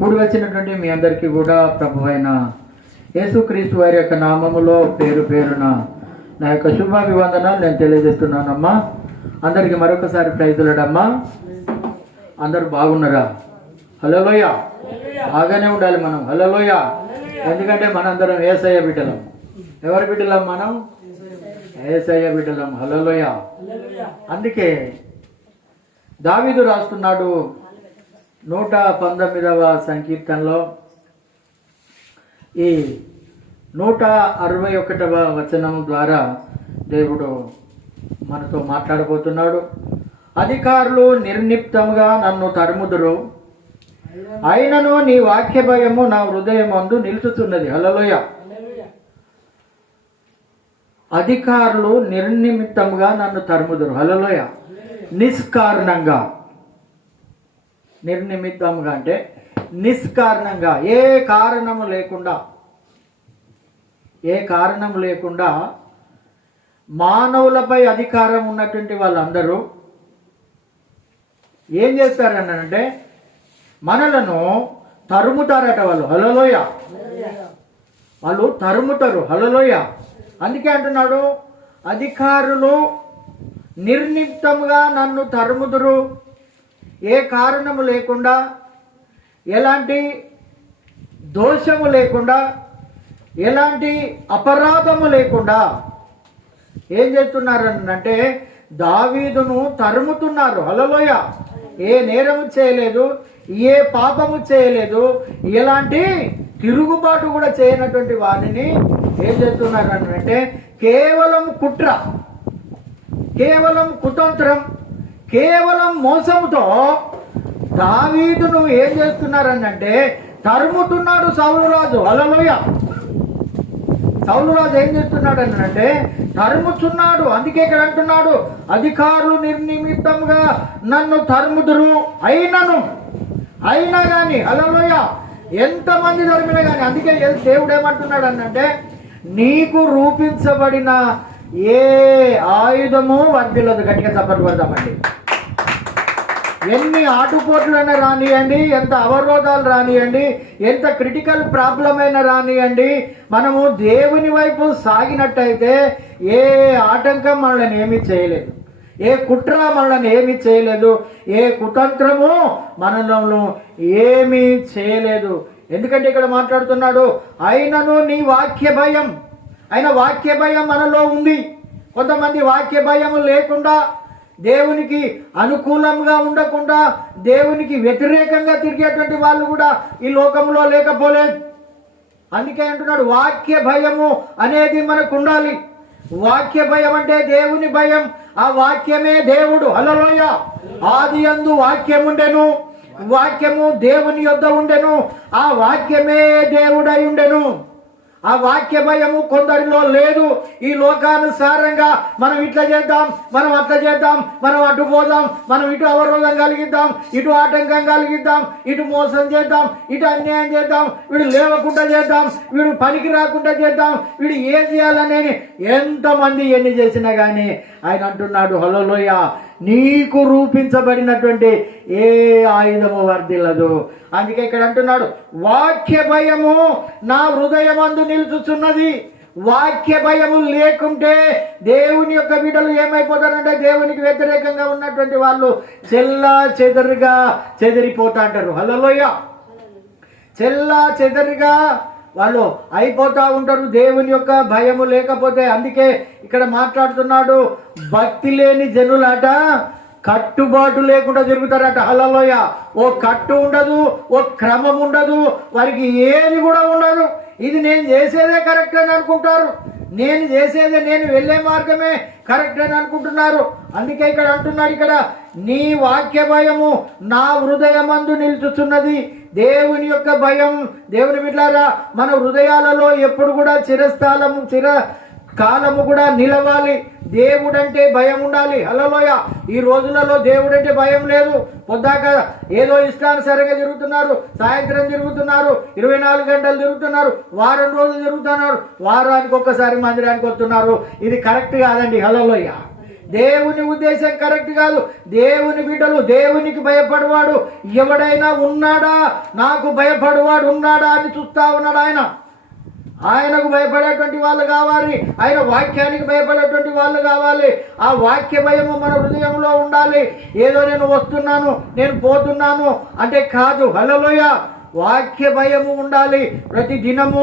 కూడి వచ్చినటువంటి మీ అందరికీ కూడా ప్రభువైన యేసుక్రీస్తు వారి యొక్క నామములో పేరు పేరున నా యొక్క శుభాభివందనాలు నేను తెలియజేస్తున్నానమ్మా. అందరికీ మరొకసారి ప్రైజులడమ్మా. అందరూ బాగున్నారా? హల్లెలూయ. బాగానే ఉండాలి మనం. హల్లెలూయ. ఎందుకంటే మనందరం యేసయ్య బిడ్డలం. ఎవరి బిడ్డలం? మనం యేసయ్య బిడ్డలం. హల్లెలూయ. అందుకే దావీదు రాస్తున్నాడు 119వ సంకీర్తనలో ఈ 161వ వచనం ద్వారా దేవుడు మనతో మాట్లాడబోతున్నాడు. అధికారులు నిర్లిప్తంగా నన్ను తరుముదురు, అయినను నీ వాక్య భయము నా హృదయమందు నిలుచుతున్నది. హల్లెలూయ. అధికారులు నిర్నిమిత్తంగా నన్ను తరుముదురు. హల్లెలూయ. నిష్కారణంగా. నిర్నిమిత్తంగా అంటే నిష్కారణంగా, ఏ కారణము లేకుండా మానవులపై అధికారం ఉన్నటువంటి వాళ్ళందరూ ఏం చేస్తారనంటే మనలను తరుముతారట వాళ్ళు. హల్లెలూయ. వాళ్ళు తరుముతారు. హల్లెలూయ. అందుకే అంటున్నాడు, అధికారులు నిర్లిప్తంగా నన్ను తరుముదురు, ఏ కారణము లేకుండా, ఎలాంటి దోషము లేకుండా, ఎలాంటి అపరాధము లేకుండా ఏం చేస్తున్నారనంటే దావీదును తరుముతున్నారు. హల్లెలూయ. ఏ నేరము చేయలేదు, ఏ పాపము చేయలేదు, ఎలాంటి తిరుగుబాటు కూడా చేయనటువంటి వారిని ఏం చేస్తున్నారు అంటే కేవలం కుట్ర, కేవలం కుతంత్రం, కేవలం మోసముతో దావీదును ఏం చేస్తున్నారనంటే తరుముతున్నాడు సౌలు రాజు. హల్లెలూయ. సౌలు రాజు ఏం చేస్తున్నాడు అంటే తరుముతున్నాడు. అందుకే ఇక్కడ అంటున్నాడు, అధికారులు నిర్నిమిత్తంగా నన్ను తరుముదురు, అయినా కానీ. హల్లెలూయ. ఎంతమంది తరిమినా కానీ. అందుకే దేవుడు ఏమంటున్నాడు అంటే నీకు రూపించబడిన ఏ ఆయుధము వర్ధిల్లదు. గట్టిగా చప్పట్లు పడదామండి. ఎన్ని ఆటుపోట్లైనా రానియండి, ఎంత అవరోధాలు రానియండి, ఎంత క్రిటికల్ ప్రాబ్లం అయినా రానియండి, మనము దేవుని వైపు సాగినట్టయితే ఏ ఆటంకం మనల్ని ఏమీ చేయలేదు, ఏ కుట్ర మనల్ని ఏమీ చేయలేదు, ఏ కుతంత్రము మనలో ఏమీ చేయలేదు. ఎందుకంటే ఇక్కడ మాట్లాడుతున్నాడు, అయినను నీ వాక్య భయం. ఆయన వాక్య భయం మనలో ఉంది. కొంతమంది వాక్య భయం లేకుండా, దేవునికి అనుకూలంగా ఉండకుండా, దేవునికి వ్యతిరేకంగా తిరిగేటువంటి వాళ్ళు కూడా ఈ లోకంలో లేకపోలేదు. అందుకే అంటున్నాడు వాక్య భయము అనేది మనకు ఉండాలి. వాక్య భయం అంటే దేవుని భయం. ఆ వాక్యమే దేవుడు. హల్లెలూయ. ఆది యందు వాక్యం ఉండెను, వాక్యము దేవుని యొద్ద ఉండెను, ఆ వాక్యమే దేవుడై ఉండెను. ఆ వాక్య భయము కొందరిలో లేదు. ఈ లోకానుసారంగా మనం ఇట్లా చేద్దాం, మనం అట్లా చేద్దాం, మనం అటు పోదాం, మనం ఇటు అవరోధం కలిగిద్దాం, ఇటు ఆటంకం కలిగిద్దాం, ఇటు మోసం చేద్దాం, ఇటు అన్యాయం చేద్దాం, వీడు లేవకుండా చేద్దాం, వీడు పనికి రాకుండా చేద్దాం, వీడు ఏం చేయాలని ఎంతమంది ఎన్ని చేసినా కానీ ఆయన అంటున్నాడు, హల్లెలూయ, నీకు రూపించబడినటువంటి ఏ ఆయుధము వర్ధిల్లదు. అందుకే ఇక్కడ అంటున్నాడు వాక్య భయము నా హృదయమందు నిలుచుచున్నది. వాక్య భయము లేకుంటే దేవుని యొక్క బిడ్డలు ఏమైపోతారంటే దేవునికి వ్యతిరేకంగా ఉన్నటువంటి వాళ్ళు చెల్లా చెదరుగా చెదిరిపోతా అంటారు. హల్లెలూయ. చెల్లా చెదరుగా వాళ్ళు అయిపోతూ ఉంటారు దేవుని యొక్క భయము లేకపోతే. అందుకే ఇక్కడ మాట్లాడుతున్నాడు, భక్తి లేని జనులాట కట్టుబాటు లేకుండా జరుగుతారట. హల్లెలూయ. ఓ కట్టు ఉండదు, ఓ క్రమం ఉండదు, వారికి ఏది కూడా ఉండదు. ఇది నేను చేసేదే కరెక్ట్ అని అనుకుంటారు, నేను చేసేదే, నేను వెళ్ళే మార్గమే కరెక్ట్ అని అనుకుంటున్నారు. అందుకే ఇక్కడ అంటున్నాడు, ఇక్కడ నీ వాక్య భయము నా హృదయమందు నిలుచుచున్నది. దేవుని యొక్క భయం, దేవుని బిడ్డలారా, మన హృదయాలలో ఎప్పుడు కూడా చిరకాలము కూడా నిలవాలి. దేవుడంటే భయం ఉండాలి. హల్లెలూయ. ఈ రోజులలో దేవుడంటే భయం లేదు. పొద్దాక ఏదో ఇష్టానుసారంగా తిరుగుతున్నారు, సాయంత్రం తిరుగుతున్నారు, 24 గంటలు తిరుగుతున్నారు, వారం రోజులు తిరుగుతున్నారు, వారానికి ఒక్కసారి మందిరానికి వస్తున్నారు. ఇది కరెక్ట్ కాదండి. హల్లెలూయ. దేవుని ఉద్దేశం కరెక్ట్ కాదు. దేవుని బిడ్డలు, దేవునికి భయపడవాడు ఎవడైనా ఉన్నాడా, నాకు భయపడవాడు ఉన్నాడా అని చూస్తా ఉన్నాడు ఆయన. ఆయనకు భయపడేటువంటి వాళ్ళు కావాలి, ఆయన వాక్యానికి భయపడేటువంటి వాళ్ళు కావాలి. ఆ వాక్య భయము మన హృదయంలో ఉండాలి. ఏదో నేను వస్తున్నాను, నేను పోతున్నాను అంటే కాదు. హల్లెలూయా. వాక్య భయము ఉండాలి. ప్రతి దినము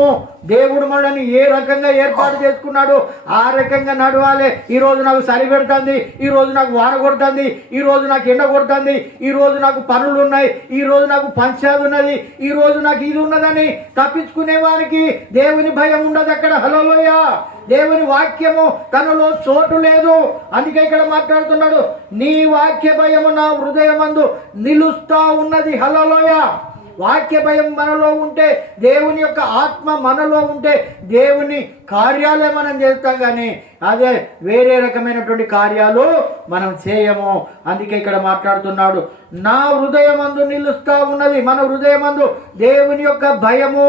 దేవుడు మనల్ని ఏ రకంగా ఏర్పాటు చేసుకున్నాడు ఆ రకంగా నడవాలి. ఈరోజు నాకు చలి పెడుతుంది, ఈరోజు నాకు వాన కొడుతుంది, ఈరోజు నాకు ఎండ కొడుతుంది, ఈరోజు నాకు పనులు ఉన్నాయి, ఈరోజు నాకు పంచాది ఉన్నది, ఈరోజు నాకు ఇది ఉన్నదని తప్పించుకునే వారికి దేవుని భయం ఉండదు అక్కడ. హల్లెలూయా. దేవుని వాక్యము తనలో చోటు లేదు. అందుకే ఇక్కడ మాట్లాడుతున్నాడు, నీ వాక్య భయము నా హృదయమందు నిలుస్తా ఉన్నది. హల్లెలూయా. వాక్య భయం మనలో ఉంటే, దేవుని యొక్క ఆత్మ మనలో ఉంటే దేవుని కార్యాలే మనం చేస్తాం, కానీ అదే వేరే రకమైనటువంటి కార్యాలు మనం చేయము. అందుకే ఇక్కడ మాట్లాడుతున్నాడు, నా హృదయమందు నిలుస్తా ఉన్నది. మన హృదయమందు దేవుని యొక్క భయము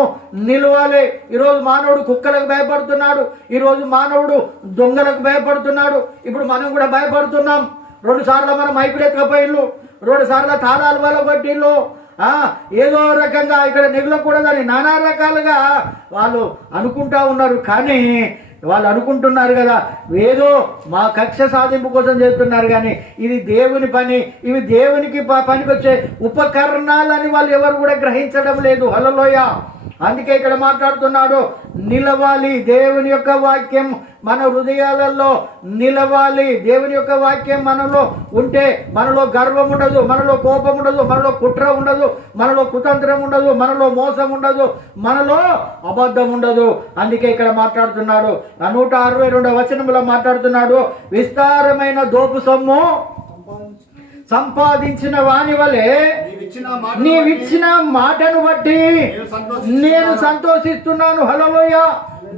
నిలవాలి. ఈరోజు మానవుడు కుక్కలకు భయపడుతున్నాడు, ఈరోజు మానవుడు దొంగలకు భయపడుతున్నాడు. ఇప్పుడు మనం కూడా భయపడుతున్నాం. 2 సార్లు మనం మైకులు ఎత్తుకపోయిళ్ళు, 2 సార్లు తాళాలు వల్ల కొట్టిళ్ళు, ఏదో రకంగా ఇక్కడ నెగలకూడదని నానా రకాలుగా వాళ్ళు అనుకుంటా ఉన్నారు. కానీ వాళ్ళు అనుకుంటున్నారు కదా, ఏదో మా కక్ష సాధింపు కోసం చేస్తున్నారు, కానీ ఇది దేవుని పని, ఇవి దేవునికి పనికొచ్చే ఉపకరణాలని వాళ్ళు ఎవరు కూడా గ్రహించడం లేదు. హల్లెలూయా. అందుకే ఇక్కడ మాట్లాడుతున్నాడు, నిలవాలి. దేవుని యొక్క వాక్యం మన హృదయాలలో నిలవాలి. దేవుని యొక్క వాక్యం మనలో ఉంటే మనలో గర్వం ఉండదు, మనలో కోపం ఉండదు, మనలో కుట్ర ఉండదు, మనలో కుతంత్రం ఉండదు, మనలో మోసం ఉండదు, మనలో అబద్ధం ఉండదు. అందుకే ఇక్కడ మాట్లాడుతున్నాడు, 162వ వచనంలో మాట్లాడుతున్నాడు, విస్తారమైన దోపు సొమ్ము సంపాదించిన వాని వలె నీవిచ్చిన మాటను బట్టి నేను సంతోషిస్తున్నాను. హల్లెలూయా.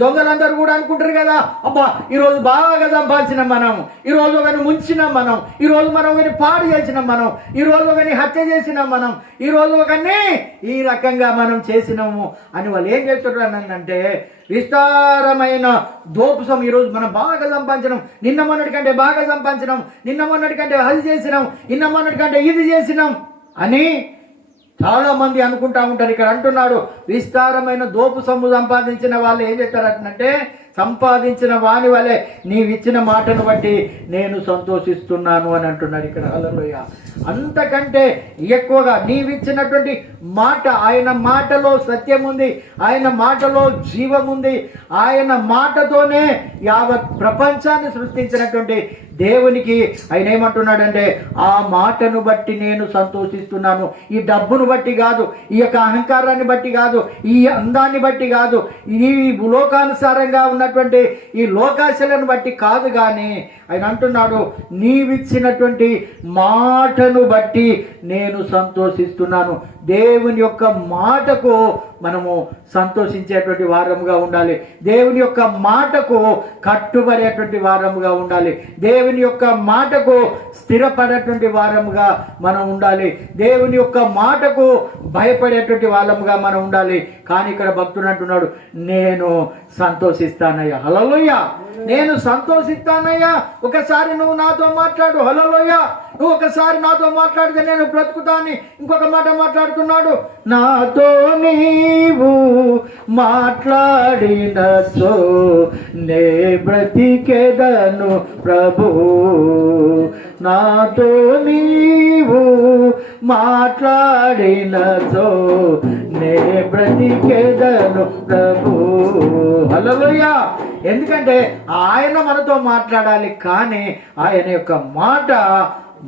దొంగలందరూ కూడా అనుకుంటారు కదా, అబ్బా ఈరోజు బాగా సంపాదించినాం మనం, ఈరోజు ఒకరిని ముంచినాం మనం, ఈరోజు మనం ఒకరిని పాడు చేసినాం మనం, ఈరోజు ఒకరిని హత్య చేసినాం మనం, ఈరోజు ఒకరిని ఈ రకంగా మనం చేసినాము అని వాళ్ళు ఏం చేస్తున్నారు అంటే, విస్తారమైన దోపుసం ఈరోజు మనం బాగా సంపాదించినాం, నిన్న మొన్నటి కంటే బాగా సంపాదించినాం, నిన్న మొన్నటి కంటే అది చేసినాం, నిన్న మొన్నటి కంటే ఇది చేసినాం అని చాలా మంది అనుకుంటా ఉంటారు. ఇక్కడ అంటున్నాడు, విస్తారమైన దోపు సొమ్ము సంపాదించిన వాళ్ళు ఏం చేస్తారంటే, సంపాదించిన వాని వలె నీవిచ్చిన మాటను బట్టి నేను సంతోషిస్తున్నాను అని అంటున్నాడు ఇక్కడ. హల్లెలూయా. అంతకంటే ఎక్కువగా నీవిచ్చినటువంటి మాట, ఆయన మాటలో సత్యం ఉంది, ఆయన మాటలో జీవం ఉంది, ఆయన మాటతోనే యావత్ ప్రపంచాన్ని సృష్టించినటువంటి దేవునికి ఆయన ఏమంటున్నాడంటే, ఆ మాటను బట్టి నేను సంతోషిస్తున్నాను. ఈ డబ్బును బట్టి కాదు, ఈ యొక్క అహంకారాన్ని బట్టి కాదు, ఈ అందాన్ని బట్టి కాదు, ఈ లోకానుసారంగా ఉన్నటువంటి ఈ లోకాశలను బట్టి కాదు, కానీ ఆయన అంటున్నాడు, నీవిచ్చినటువంటి మాటను బట్టి నేను సంతోషిస్తున్నాను. దేవుని యొక్క మాటకు మనము సంతోషించేటువంటి వారముగా ఉండాలి. దేవుని యొక్క మాటకు కట్టుబడేటువంటి వారముగా ఉండాలి. దేవుని యొక్క మాటకు స్థిరపడేటువంటి వారముగా మనం ఉండాలి. దేవుని యొక్క మాటకు భయపడేటువంటి వాళ్ళముగా మనం ఉండాలి. కానీ ఇక్కడ భక్తుడు అంటున్నాడు, నేను సంతోషిస్తానయ్యా. హల్లెలూయా. నేను సంతోషిస్తానయ్యా. ఒకసారి నువ్వు నాతో మాట్లాడు. హల్లెలూయా. నువ్వు ఒకసారి నాతో మాట్లాడితే నేను బ్రతుకుతాను. ఇంకొక మాట మాట్లాడుతున్నాడు, నాతో నీవు మాట్లాడినచో నే బ్రతికెదను ప్రభు. నాతో నీవు మాట్లాడినచో నే బ్రతికెదను ప్రభు. హల్లెలూయా. ఎందుకంటే ఆయన మనతో మాట్లాడాలి, కానీ ఆయన యొక్క మాట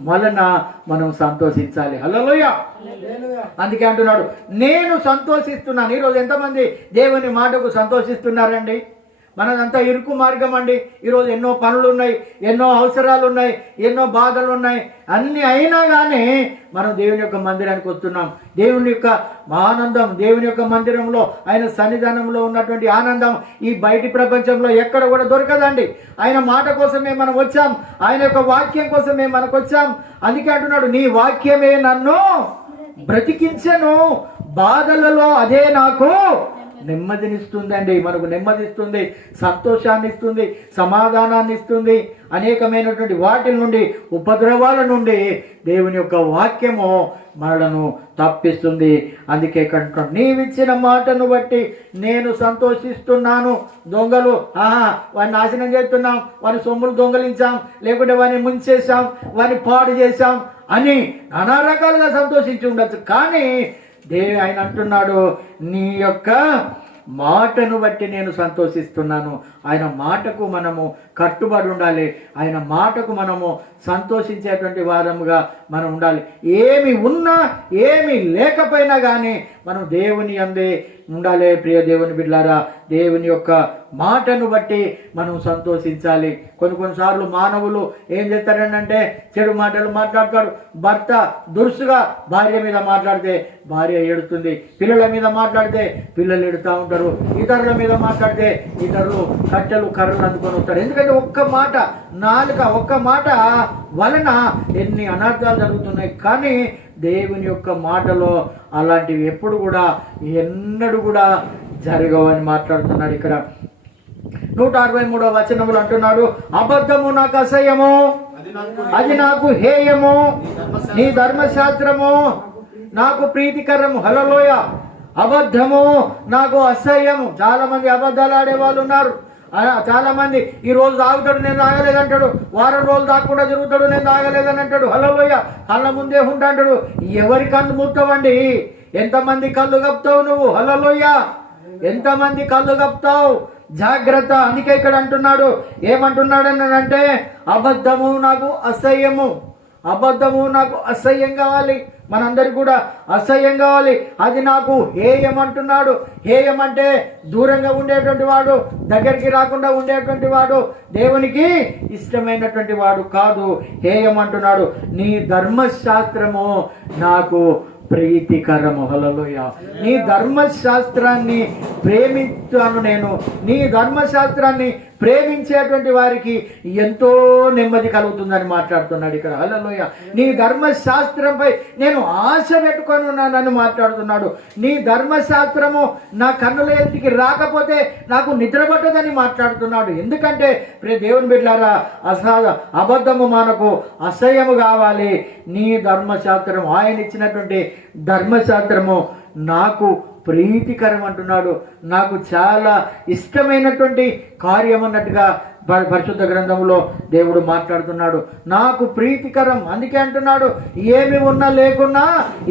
వలన మనం సంతోషించాలి. హల్లెలూయా. అందుకే అంటున్నాడు, నేను సంతోషిస్తున్నాను. ఈరోజు ఎంతమంది దేవుని మాటకు సంతోషిస్తున్నారండి? మనదంతా ఇరుకు మార్గం అండి. ఈరోజు ఎన్నో పనులు ఉన్నాయి, ఎన్నో అవసరాలు ఉన్నాయి, ఎన్నో బాధలు ఉన్నాయి. అన్నీ అయినా కానీ మనం దేవుని యొక్క మందిరానికి వస్తున్నాం. దేవుని యొక్క ఆనందం, దేవుని యొక్క మందిరంలో ఆయన సన్నిధానంలో ఉన్నటువంటి ఆనందం ఈ బయటి ప్రపంచంలో ఎక్కడ కూడా దొరకదండి. ఆయన మాట కోసమే మనం వచ్చాం, ఆయన యొక్క వాక్యం కోసమే మనకు వచ్చాం. అందుకే అంటున్నాడు, నీ వాక్యమే నన్ను బ్రతికించెను, బాధలలో అదే నాకు నెమ్మదినిస్తుందండి. మనకు నెమ్మదిస్తుంది, సంతోషాన్ని ఇస్తుంది, సమాధానాన్ని ఇస్తుంది. అనేకమైనటువంటి వాటి నుండి, ఉపద్రవాల నుండి దేవుని యొక్క వాక్యము మనలను తప్పిస్తుంది. అందుకే కంటున్నాడు, నీవిచ్చిన మాటను బట్టి నేను సంతోషిస్తున్నాను. దొంగలు వాడిని నాశనం చేస్తున్నాం, వాని సొమ్ములు దొంగలించాం, లేకుంటే వాడిని ముంచేసాం, వాడిని పాడు చేశాం అని నానా రకాలుగా సంతోషించి ఉండొచ్చు. కానీ ఆయన అంటున్నాడు, నీ యొక్క మాటను బట్టి నేను సంతోషిస్తున్నాను. ఆయన మాటకు మనము కట్టుబడి ఉండాలి. ఆయన మాటకు మనము సంతోషించేటువంటి వారముగా మనం ఉండాలి. ఏమి ఉన్నా ఏమి లేకపోయినా కానీ మనం దేవుని అందే ఉండాలి. ప్రియ దేవుని బిడ్డలారా, దేవుని యొక్క మాటను బట్టి మనం సంతోషించాలి. కొన్నిసార్లు మానవులు ఏం చేస్తారంటే చెడు మాటలు మాట్లాడతారు. భర్త దురుసుగా భార్య మీద మాట్లాడితే భార్య ఏడుతుంది, పిల్లల మీద మాట్లాడితే పిల్లలు ఏడుతూ ఉంటారు, ఇతరుల మీద మాట్లాడితే ఇతరులు కట్టెలు కర్రలు అందుకొని వస్తారు. ఎందుకంటే ఒక్క మాట, నాలుక ఒక్క మాట వలన ఎన్ని అనర్థాలు జరుగుతున్నాయి. కానీ దేవుని యొక్క మాటలో అలాంటివి ఎప్పుడు కూడా ఎన్నడూ కూడా జరగవని మాట్లాడుతున్నాడు. ఇక్కడ 163వ వచనములు అంటున్నాడు, అబద్ధము నాకు అసహ్యము, అది నాకు హేయము, నీ ధర్మశాస్త్రము నాకు ప్రీతికరము. హల్లెలూయా. అబద్ధము నాకు అసహ్యము. చాలా మంది అబద్ధాలు ఆడేవాళ్ళు ఉన్నారు. చాలా మంది ఈ రోజు తాగుతాడు, నేను తాగలేదంటాడు. వారం రోజులు తాగకుండా తిరుగుతాడు, నేను తాగలేదని అంటాడు. హల్లెలూయా. కళ్ళ ముందే ఉంటాడు. ఎవరి కళ్ళు మూస్తావండి? ఎంతమంది కళ్ళు కప్తావు నువ్వు? హల్లెలూయా. ఎంతమంది కళ్ళు కప్తావు? జాగ్రత్త. అందుకే ఇక్కడ అంటున్నాడు, ఏమంటున్నాడు అంటే అబద్ధము నాకు అసహ్యము. అబద్ధము నాకు అసహ్యం కావాలి. మనందరికి కూడా అసహ్యం కావాలి. అది నాకు హేయం అంటున్నాడు. హేయం అంటే దూరంగా ఉండేటువంటి వాడు, దగ్గరికి రాకుండా ఉండేటువంటి వాడు, దేవునికి ఇష్టమైనటువంటి వాడు కాదు. హేయం అంటున్నాడు, నీ ధర్మశాస్త్రము నాకు ప్రీతికరము. హల్లెలూయా. నీ ధర్మశాస్త్రాన్ని ప్రేమిస్తాను నేను. నీ ధర్మశాస్త్రాన్ని ప్రేమించేటువంటి వారికి ఎంతో నెమ్మది కలుగుతుందని మాట్లాడుతున్నాడు ఇక్కడ. హల్లెలూయా. నీ ధర్మశాస్త్రంపై నేను ఆశ పెట్టుకొని ఉన్నానని మాట్లాడుతున్నాడు. నీ ధర్మశాస్త్రము నా కన్నుల ఎదుటికి రాకపోతే నాకు నిద్ర పట్టదని మాట్లాడుతున్నాడు. ఎందుకంటే దేవుని బిడ్డలారా, అబద్ధము మనకు అసహ్యము కావాలి. నీ ధర్మశాస్త్రం, ఆయన ఇచ్చినటువంటి ధర్మశాస్త్రము నాకు ప్రీతికరం అంటున్నాడు. నాకు చాలా ఇష్టమైనటువంటి కార్యం అన్నట్టుగా పరిశుద్ధ గ్రంథంలో దేవుడు మాట్లాడుతున్నాడు. నాకు ప్రీతికరం. అందుకే అంటున్నాడు, ఏమి ఉన్నా లేకున్నా,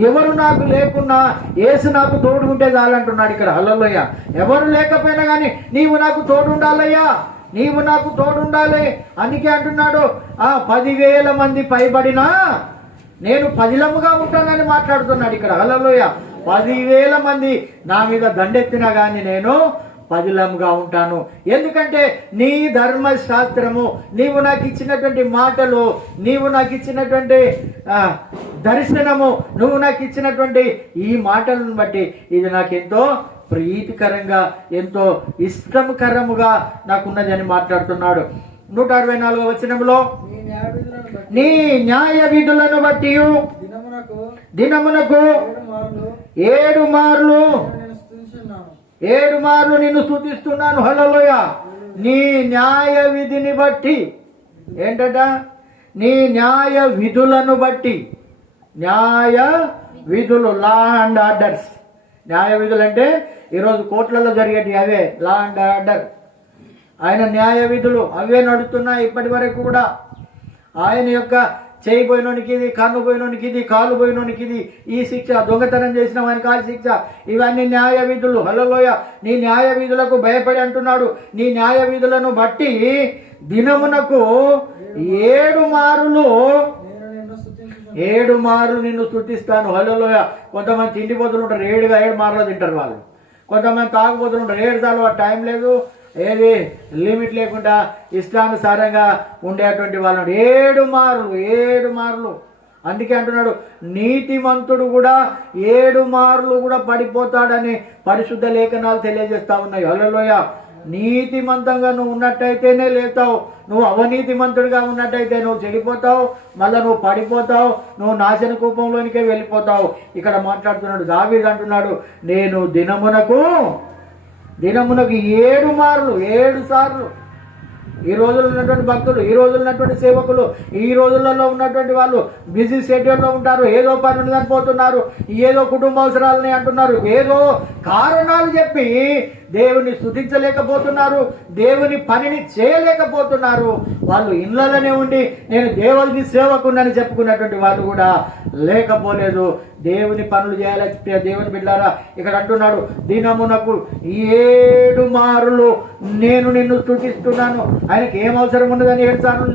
ఎవరు నాకు లేకున్నా, యేసు నాకు తోడు ఉంటే చాలంటున్నాడు ఇక్కడ. హల్లెలూయా. ఎవరు లేకపోయినా కానీ నీవు నాకు తోడు ఉండాలయ్యా, నీవు నాకు తోడు ఉండాలి. అందుకే అంటున్నాడు, 10,000 మంది పైబడినా నేను పదిలముగా ఉంటానని మాట్లాడుతున్నాడు ఇక్కడ. హల్లెలూయా. 10,000 మంది నా మీద దండెత్తినా కానీ నేను పదిలముగా ఉంటాను. ఎందుకంటే నీ ధర్మశాస్త్రము, నీవు నాకు ఇచ్చినటువంటి మాటలు, నీవు నాకు ఇచ్చినటువంటి దర్శనము, నువ్వు నాకు ఇచ్చినటువంటి ఈ మాటలను బట్టి ఇది నాకు ఎంతో ప్రీతికరంగా, ఎంతో ఇష్టకరముగా నాకున్నది అని మాట్లాడుతున్నాడు. 164వ వచనంలో, నీ న్యాయ విధులను బట్టి దినమునకు 7 మార్లు నిన్ను స్తుతిస్తున్నాను. హల్లెలూయా. నీ న్యాయ విధిని బట్టి, ఏంటట? నీ న్యాయ విధులను బట్టి. న్యాయ విధులు, లా అండ్ ఆర్డర్స్. న్యాయ విధులు అంటే ఈరోజు కోర్టులలో జరిగేటి అవే, లా అండ్ ఆర్డర్. ఆయన న్యాయ విధులు అవే నడుస్తున్నాయి ఇప్పటి వరకు కూడా. ఆయన యొక్క చేయి పోయినోనికి ఇది, కన్ను పోయినోనికి ఇది, కాలు పోయినోనికి ఇది, ఈ శిక్ష, దొంగతనం చేసిన వానికి ఆ శిక్ష, ఇవన్నీ న్యాయ విధులు. హల్లెలూయా. నీ న్యాయ విధులకు భయపడి అంటున్నాడు, నీ న్యాయ విధులను బట్టి దినమునకు 7 మార్లు నిన్ను స్తుతిస్తాను. హల్లెలూయా. కొంతమంది తిండిపోతులు ఉంటారు, 7 మార్లు తింటారు వాళ్ళు. కొంతమంది తాగుపోతులు ఉంటారు, 7 సార్లు వాడు టైం లేదు, ఏది లిమిట్ లేకుండా ఇష్టానుసారంగా ఉండేటువంటి వాళ్ళు 7 మార్లు. అందుకే అంటున్నాడు, నీతిమంతుడు కూడా 7 మార్లు కూడా పడిపోతాడని పరిశుద్ధ లేఖనాలు తెలియజేస్తా ఉన్నాయి. హల్లెలూయా. నీతిమంతంగా నువ్వు ఉన్నట్టయితేనే లేతావు. నువ్వు అవనీతిమంతుడిగా ఉన్నట్టయితే నువ్వు చెడిపోతావు, మళ్ళీ నువ్వు పడిపోతావు, నువ్వు నాశన కూపంలోనికే వెళ్ళిపోతావు. ఇక్కడ మాట్లాడుతున్నాడు దావీదు అంటున్నాడు, నేను దినమునకు 7 మార్లు, 7 సార్లు ఈ రోజుల్లో ఉన్నటువంటి భక్తులు, ఈ రోజుల్లో ఉన్నటువంటి సేవకులు, ఈ రోజులలో ఉన్నటువంటి వాళ్ళు బిజీ షెడ్యూల్లో ఉంటారు. ఏదో పని ఉందని పోతున్నారు, ఏదో కుటుంబ అవసరాలని అంటున్నారు, ఏదో కారణాలు చెప్పి దేవుని స్తుతించలేకపోతున్నారు, దేవుని పనిని చేయలేకపోతున్నారు. వాళ్ళు ఇళ్ళలోనే ఉండి నేను దేవుడికి సేవకున్నని చెప్పుకున్నటువంటి వాళ్ళు కూడా లేకపోలేదు. దేవుని పనులు చేయాలి. దేవుని బిడ్డారా, ఇక్కడ అంటున్నాడు, దినమునకు 7 మారులు నేను నిన్ను స్తుతిస్తున్నాను. ఆయనకు ఏం అవసరం ఉండదని 7 సార్లు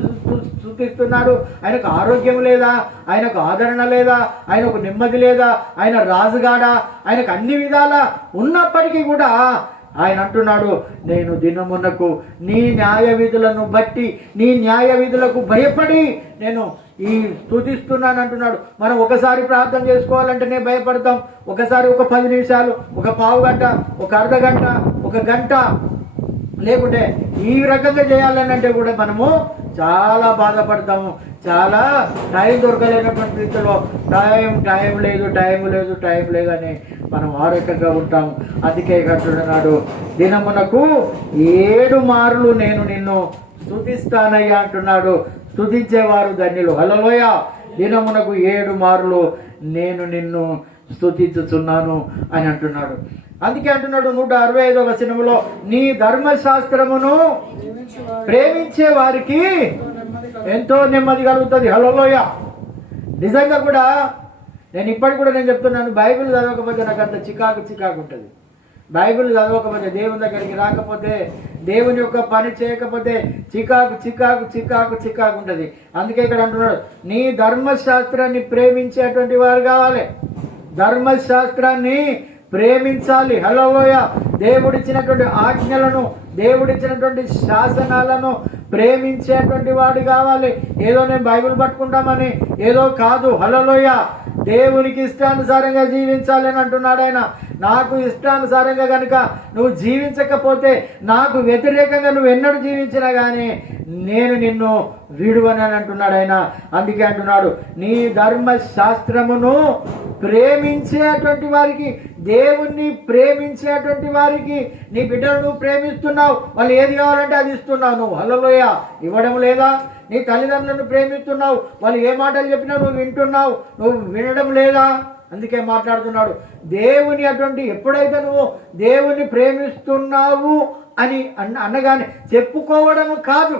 స్తుతిస్తున్నాడు. ఆయనకు ఆరోగ్యం లేదా, ఆయనకు ఆదరణ లేదా, ఆయనకు నెమ్మది లేదా, ఆయన రాజుగాడా, ఆయనకు అన్ని విధాల ఉన్నప్పటికీ కూడా ఆయన అంటున్నాడు, నేను దినమునకు నీ న్యాయ విధులను బట్టి, నీ న్యాయ విధులకు భయపడి నేను ఈ స్తుతిస్తున్నాను అంటున్నాడు. మనం ఒకసారి ప్రార్థన చేసుకోవాలంటేనే భయపడతాం. ఒకసారి ఒక 10 నిమిషాలు, ఒక పావు గంట, ఒక అర్ధ గంట, ఒక గంట, లేకుంటే ఈ రకంగా చేయాలనంటే కూడా మనము చాలా బాధపడతాము. చాలా టైం దొరకలేనటువంటి రీతిలో టైం లేదు అని మనం ఆరోగ్యంగా ఉంటాము. అందుకే అంటున్నాడు, దినమునకు 7 మారులు నేను నిన్ను స్తుతిస్తానయ్యా అంటున్నాడు. స్తుతించేవారు ధన్యులు. హల్లెలూయా. దినమునకు 7 మారులు నేను నిన్ను స్తుతించుచున్నాను అని అంటున్నాడు. అందుకే అంటున్నాడు 165వ వచనములో, నీ ధర్మశాస్త్రమును ప్రేమించే వారికి ఎంతో నెమ్మది కలుగుతుంది. హల్లెలూయా. నిజంగా కూడా నేను ఇప్పటికి కూడా నేను చెప్తున్నాను, బైబిల్ చదవకపోతే నాకు అంత చికాకు ఉంటుంది. బైబిల్ చదవకపోతే, దేవుని దగ్గరికి రాకపోతే, దేవుని యొక్క పని చేయకపోతే చికాకు ఉంటుంది. అందుకే ఇక్కడ అంటున్నాడు, నీ ధర్మశాస్త్రాన్ని ప్రేమించేటువంటి వారు కావాలి. ధర్మశాస్త్రాన్ని ప్రేమించాలి. హల్లెలూయా. దేవుడిచ్చినటువంటి ఆజ్ఞలను, దేవుడిచ్చినటువంటి శాసనాలను ప్రేమించేటువంటి వాడు కావాలి. ఏదో నేను బైబిల్ పట్టుకుంటామని ఏదో కాదు. హల్లెలూయా. దేవునికి ఇష్టానుసారంగా జీవించాలని అంటున్నాడు ఆయన. నాకు ఇష్టానుసారంగా కనుక నువ్వు జీవించకపోతే, నాకు వ్యతిరేకంగా నువ్వు ఎన్నడూ జీవించినా కానీ నేను నిన్ను విడువని అంటున్నాడు ఆయన. అందుకే అంటున్నాడు, నీ ధర్మశాస్త్రమును ప్రేమించేటువంటి వారికి, దేవుణ్ణి ప్రేమించేటువంటి వారికి, నీ బిడ్డలు నువ్వు ప్రేమిస్తున్నావు, వాళ్ళు ఏది కావాలంటే అది ఇస్తున్నావు నువ్వు. హల్లెలూయా. ఇవ్వడం లేదా? నీ తల్లిదండ్రులను ప్రేమిస్తున్నావు, వాళ్ళు ఏ మాటలు చెప్పినా నువ్వు వింటున్నావు, నువ్వు వినడం లేదా? అందుకే మాట్లాడుతున్నాడు, దేవుని అటువంటి ఎప్పుడైతే నువ్వు దేవుని ప్రేమిస్తున్నావు అని అనగానే చెప్పుకోవడం కాదు,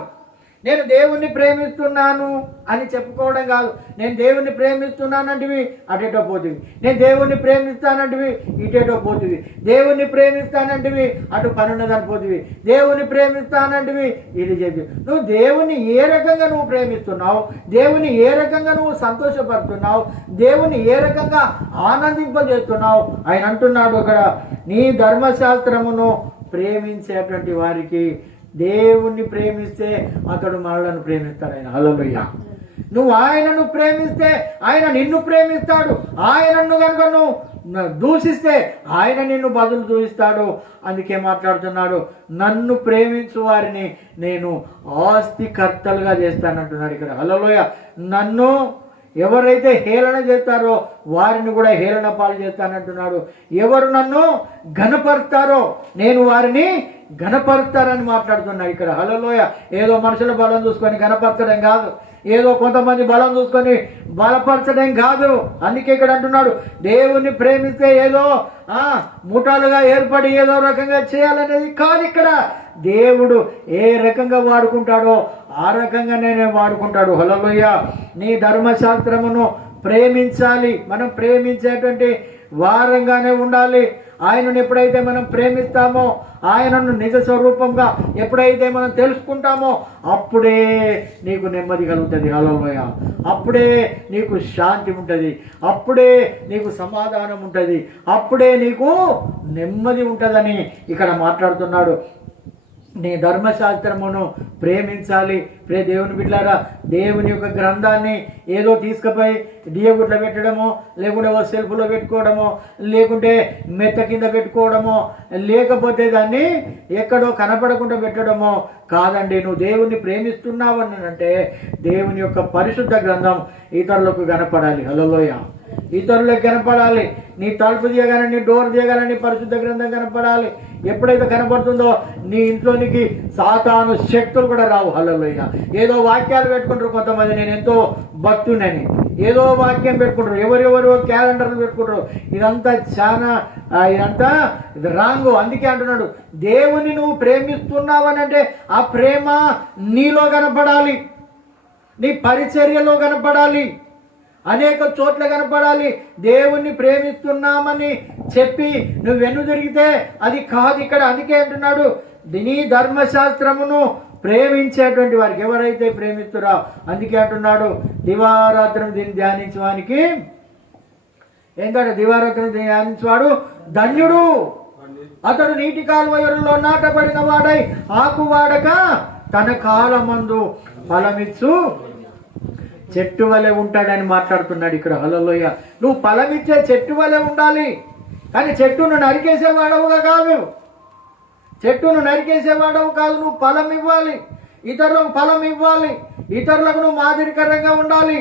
నేను దేవుణ్ణి ప్రేమిస్తున్నాను అని చెప్పుకోవడం కాదు. నేను దేవుణ్ణి ప్రేమిస్తున్నానంటివి అటేటో పోతుంది, నేను దేవుణ్ణి ప్రేమిస్తానంటివి ఇటేటో పోతుంది, దేవుణ్ణి ప్రేమిస్తానంటివి అటు పనున్నదని పోతుంది, దేవుణ్ణి ప్రేమిస్తానంటివి ఇది చెప్పి. నువ్వు దేవుణ్ణి ఏ రకంగా నువ్వు ప్రేమిస్తున్నావు, దేవుని ఏ రకంగా నువ్వు సంతోషపడుతున్నావు, దేవుని ఏ రకంగా ఆనందింపజేస్తున్నావు ఆయన అంటున్నాడు అక్కడ, నీ ధర్మశాస్త్రమును ప్రేమించేటువంటి వారికి, దేవుణ్ణి ప్రేమిస్తే అతడు మనలను ప్రేమిస్తాడు ఆయన. హల్లెలూయా. నువ్వు ఆయనను ప్రేమిస్తే ఆయన నిన్ను ప్రేమిస్తాడు. ఆయనను కనుక నువ్వు దూషిస్తే ఆయన నిన్ను బదులు దూషిస్తాడు. అందుకే మాట్లాడుతున్నాడు, నన్ను ప్రేమించు వారిని నేను ఆస్తికర్తలుగా చేస్తానంటున్నాడు ఇక్కడ. హల్లెలూయా. నన్ను ఎవరైతే హేళన చేస్తారో వారిని కూడా హేళన పాలు చేస్తానంటున్నాడు. ఎవరు నన్ను ఘనపరుస్తారో నేను వారిని ఘనపరుస్తారని మాట్లాడుతున్నాడు ఇక్కడ. హల్లెలూయా. ఏదో మనుషుల బలం చూసుకొని ఘనపరచడం కాదు, ఏదో కొంతమంది బలం చూసుకొని బలపరచడం కాదు. అందుకే ఇక్కడ అంటున్నాడు, దేవుణ్ణి ప్రేమిస్తే ఏదో ముఠాలుగా ఏర్పడి ఏదో రకంగా చేయాలనేది కాదు. ఇక్కడ దేవుడు ఏ రకంగా వాడుకుంటాడో ఆ రకంగా నేనే వాడుకుంటాడు. హల్లెలూయా. నీ ధర్మశాస్త్రమును ప్రేమించాలి. మనం ప్రేమించేటువంటి వారంగానే ఉండాలి. ఆయనను ఎప్పుడైతే మనం ప్రేమిస్తామో, ఆయనను నిజ స్వరూపంగా ఎప్పుడైతే మనం తెలుసుకుంటామో అప్పుడే నీకు నెమ్మది కలుగుతుంది. హల్లెలూయా. అప్పుడే నీకు శాంతి ఉంటుంది, అప్పుడే నీకు సమాధానం ఉంటుంది, అప్పుడే నీకు నెమ్మది ఉంటుందని ఇక్కడ మాట్లాడుతున్నాడు. నీ ధర్మశాస్త్రమును ప్రేమించాలి. దేవుని బిడ్డలారా, దేవుని యొక్క గ్రంథాన్ని ఏదో తీసుకుపోయి దియగుడ్ల పెట్టడమో, లేకుంటే ఓ సెల్ఫ్లో పెట్టుకోవడమో, లేకుంటే మెత్త కింద పెట్టుకోవడమో, లేకపోతే దాన్ని ఎక్కడో కనపడకుండా పెట్టడమో కాదండి. నువ్వు దేవుణ్ణి ప్రేమిస్తున్నావు అని అంటే దేవుని యొక్క పరిశుద్ధ గ్రంథం ఇతరులకు కనపడాలి. హల్లెలూయా. ఇతరులకు కనపడాలి. నీ తలుపు తీయగానే, నీ డోర్ తీయగానే నీ పరిశుద్ధ గ్రంథం కనపడాలి. ఎప్పుడైతే కనపడుతుందో నీ ఇంట్లోనికి సాతాను శక్తులు కూడా రావు. హల్లెలూయా. ఏదో వాక్యాలు పెట్టుకుంటారు కొంతమంది, నేను ఎంతో భక్తుడని ఏదో వాక్యం పెట్టుకుంటారు, ఎవరెవరో క్యాలెండర్లు పెట్టుకుంటారు. ఇదంతా ఇది రాంగు. అందుకే అంటున్నాడు, దేవుని నువ్వు ప్రేమిస్తున్నావని అంటే ఆ ప్రేమ నీలో కనపడాలి, నీ పరిచర్యలో కనపడాలి, అనేక చోట్ల కనపడాలి. దేవుణ్ణి ప్రేమిస్తున్నామని చెప్పి నువ్వు వెన్ను తిరిగితే అది కాదు ఇక్కడ. అందుకే అంటున్నాడు, నీ ధర్మశాస్త్రమును ప్రేమించేటువంటి వారికి, ఎవరైతే ప్రేమిస్తురా, అందుకే అంటున్నాడు దివారాత్రం దీన్ని ధ్యానించడానికి ఏంటంటే దివారాత్రం ధ్యానించేవాడు ధన్యుడు, అతడు నీటి కాలువ యొరలో నాటబడిన వాడై ఆకు వాడక తన కాలమందు ఫలమిచ్చు చెట్టు వలె ఉంటాడని మాట్లాడుతున్నాడు ఇక్కడ. హల్లెలూయా. నువ్వు ఫలమిచ్చే చెట్టు వలె ఉండాలి, కానీ చెట్టును నరికేసేవాడవుగా కాదు. చెట్టును నరికేసేవాడవు కాదు. నువ్వు ఫలం ఇవ్వాలి, ఇతరులకు ఫలం ఇవ్వాలి, ఇతరులకు నువ్వు మాదిరికరంగా ఉండాలి.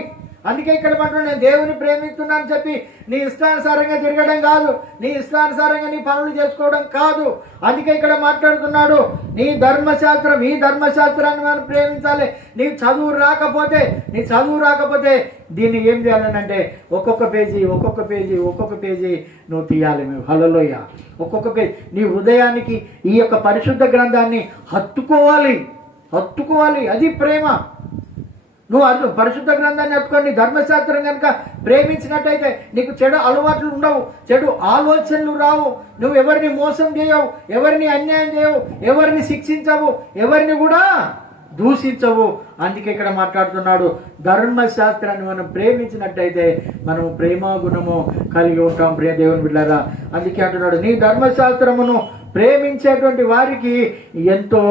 అందుకే ఇక్కడ మాత్రం నేను దేవుని ప్రేమిస్తున్నాను చెప్పి నీ ఇష్టానుసారంగా తిరగడం కాదు, నీ ఇష్టానుసారంగా నీ పనులు చేసుకోవడం కాదు. అందుకే ఇక్కడ మాట్లాడుతున్నాడు, నీ ధర్మశాస్త్రం, ఈ ధర్మశాస్త్రాన్ని మనం ప్రేమించాలి. నీ చదువు రాకపోతే దీన్ని ఏం చేయాలనంటే ఒక్కొక్క పేజీ నువ్వు తీయాలి. మేము హల్లెలూయా. ఒక్కొక్క పేజీ నీ హృదయానికి ఈ యొక్క పరిశుద్ధ గ్రంథాన్ని హత్తుకోవాలి. అది ప్రేమ. నువ్వు పరిశుద్ధ గ్రంథాన్ని హత్తుకొని ధర్మశాస్త్రం కనుక ప్రేమించినట్టయితే నీకు చెడు అలవాట్లు ఉండవు, చెడు ఆలోచనలు రావు, నువ్వు ఎవరిని మోసం చేయవు, ఎవరిని అన్యాయం చేయవు, ఎవరిని శిక్షించవు, ఎవరిని కూడా దూషించవు. అందుకే ఇక్కడ మాట్లాడుతున్నాడు, ధర్మశాస్త్రాన్ని మనం ప్రేమించినట్టయితే మనము ప్రేమ గుణము కలిగి ఉంటాం. ప్రియ దేవుని బిడ్డలారా, అందుకే అంటున్నాడు, నీ ధర్మశాస్త్రమును ప్రేమించేటువంటి వారికి ఎంతో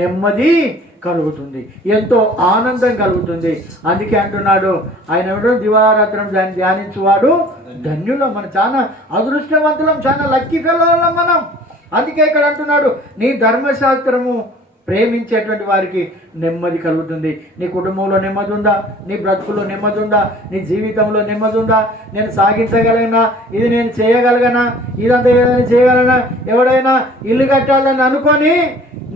నెమ్మది కలుగుతుంది, ఎంతో ఆనందం కలుగుతుంది. అందుకే అంటున్నాడు ఆయన ఎవరు, దివారాత్రం ధ్యానించువాడు ధన్యులం. మనం చాలా అదృష్టవంతులం, చాలా లక్కీ ఫెలోలం మనం. అందుకే ఇక్కడ అంటున్నాడు, నీ ధర్మశాస్త్రము ప్రేమించేటువంటి వారికి నెమ్మది కలుగుతుంది. నీ కుటుంబంలో నెమ్మది ఉందా? నీ బ్రతుకులో నెమ్మది ఉందా? నీ జీవితంలో నెమ్మది ఉందా? నేను సాగించగలనా? ఇది నేను చేయగలగనా? ఇదంతా ఏదైనా చేయగలనా? ఎవడైనా ఇల్లు కట్టాలని అనుకొని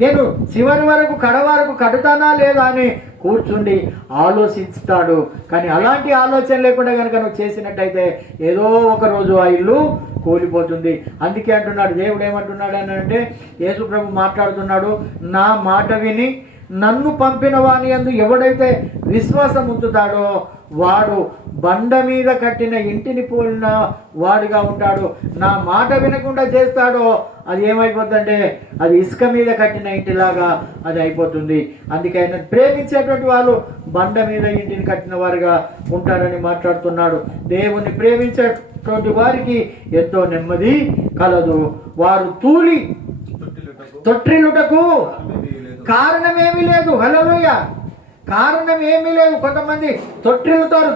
నేను చివరి వరకు వరకు కడతానా లేదా అని కూర్చుండి ఆలోచిస్తాడు. కానీ అలాంటి ఆలోచన లేకుండా కనుక నువ్వు చేసినట్టయితే ఏదో ఒక రోజు ఆ ఇల్లు కూలిపోతుంది. అందుకే అంటున్నాడు, దేవుడు ఏమంటున్నాడు అని అంటే, యేసు ప్రభు మాట్లాడుతున్నాడు, నా మాట విని నన్ను పంపిన వాని యందు ఎవడైతే విశ్వాసం ఉంచుతాడో వాడు బండ మీద కట్టిన ఇంటిని పోలిన వాడుగా ఉంటాడు. నా మాట వినకుండా చేస్తాడో అది ఏమైపోతుందంటే అది ఇసుక మీద కట్టిన ఇంటిలాగా అది అయిపోతుంది. అందుకే ఆయన ప్రేమించేటువంటి వాళ్ళు బండ మీద ఇంటిని కట్టిన వారుగా ఉంటారని మాట్లాడుతున్నాడు. దేవుని ప్రేమించేటువంటి వారికి ఎంతో నెమ్మది కలదు. వారు తొట్టిల్లుటకు కారణమేమీ లేదు. హల్లెలూయా. కారణం ఏమీ లేదు. కొంతమంది తొట్టిల్లుతారు,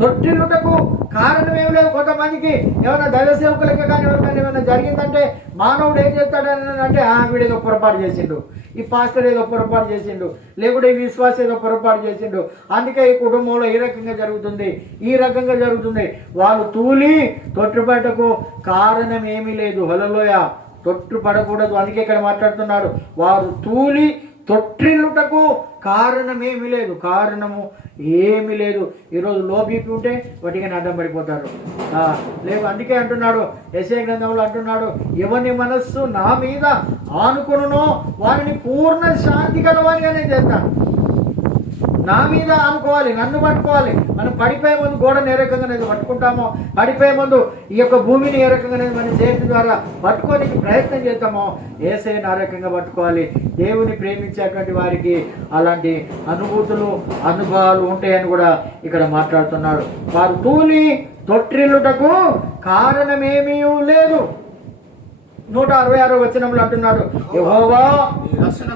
తొట్టిల్లుటకు కారణం ఏమి లేదు. కొంతమందికి ఏమైనా దైవ సేవకులకే కానీ ఎవరికైనా ఏమైనా జరిగిందంటే మానవుడు ఏం చేస్తాడని అంటే, వీడు ఏదో పొరపాటు చేసిండు, ఈ పాస్టర్ ఏదో పొరపాటు చేసిండు, లేకుంటే ఈ విశ్వాస ఏదో పొరపాటు చేసిండు, అందుకే ఈ కుటుంబంలో ఈ రకంగా జరుగుతుంది. వాళ్ళు తొట్టుపడటకు కారణం ఏమీ లేదు. హల్లెలూయా. తొట్టుపడకూడదు. అందుకే ఇక్కడ మాట్లాడుతున్నాడు, వారు తొట్టిల్లుటకు కారణమేమి లేదు. కారణము ఏమీ లేదు. ఈరోజు లో బీపీ ఉంటే వాటికి అడ్డం పడిపోతారు. లేదు. అందుకే అంటున్నాడు, యెషయా గ్రంథంలో అంటున్నాడు, ఎవరి మనస్సు నా మీద ఆనుకొనునో వారిని పూర్ణ శాంతి గలవారిగా నేను చేస్తాను. నా మీద ఆనుకోవాలి, నన్ను పట్టుకోవాలి. మనం పడిపోయే ముందు గోడను ఏ రకంగా పట్టుకుంటామో, పడిపోయే ముందు ఈ యొక్క భూమిని ఏ రకంగా మన చేతి ద్వారా పట్టుకోనికి ప్రయత్నం చేస్తామో, యేసయ్యను ఆ రకంగా పట్టుకోవాలి. దేవుని ప్రేమించేటువంటి వారికి అలాంటి అనుభవాలు ఉంటాయని కూడా ఇక్కడ మాట్లాడుతున్నాడు. వారు తొట్టిల్లుటకు కారణమేమీ లేదు. 166వ వచనంలో అంటున్నాడు, యెహోవా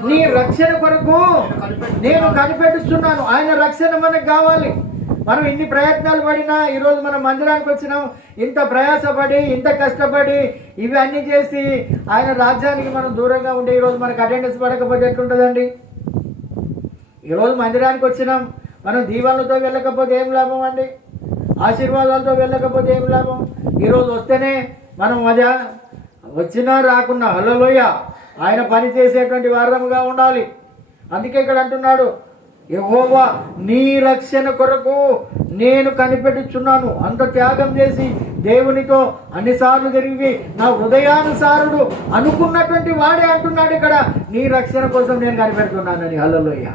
నీ రక్షణ కొరకు నేను కనిపెట్టుచున్నాను. ఆయన రక్షణ మనకు కావాలి. మనం ఇన్ని ప్రయత్నాలు పడినా, ఈరోజు మనం మందిరానికి వచ్చినాం, ఇంత ప్రయాసపడి, ఇంత కష్టపడి, ఇవి అన్నీ చేసి ఆయన రాజ్యానికి మనం దూరంగా ఉండే ఈరోజు మనకు అటెండెన్స్ పడకపోతే ఎట్లుంటుందండి? ఈరోజు మందిరానికి వచ్చినాం, మనం దీవెనలతో వెళ్ళకపోతే ఏం లాభం అండి? ఆశీర్వాదాలతో వెళ్ళకపోతే ఏం లాభం? ఈరోజు వస్తేనే మనం మజా, వచ్చినా రాకున్నా హల్లెలూయ ఆయన పని చేసేటువంటి వారముగా ఉండాలి. అందుకే ఇక్కడ అంటున్నాడు, యెహోవా నీ రక్షణ కొరకు నేను కనిపెట్టుచున్నాను. అంత త్యాగం చేసి దేవునితో అన్నిసార్లు తిరిగి నా హృదయానుసారుడు అనుకున్నటువంటి వాడే అంటున్నాడు ఇక్కడ, నీ రక్షణ కోసం నేను కనిపెడుతున్నానని. హల్లెలూయా,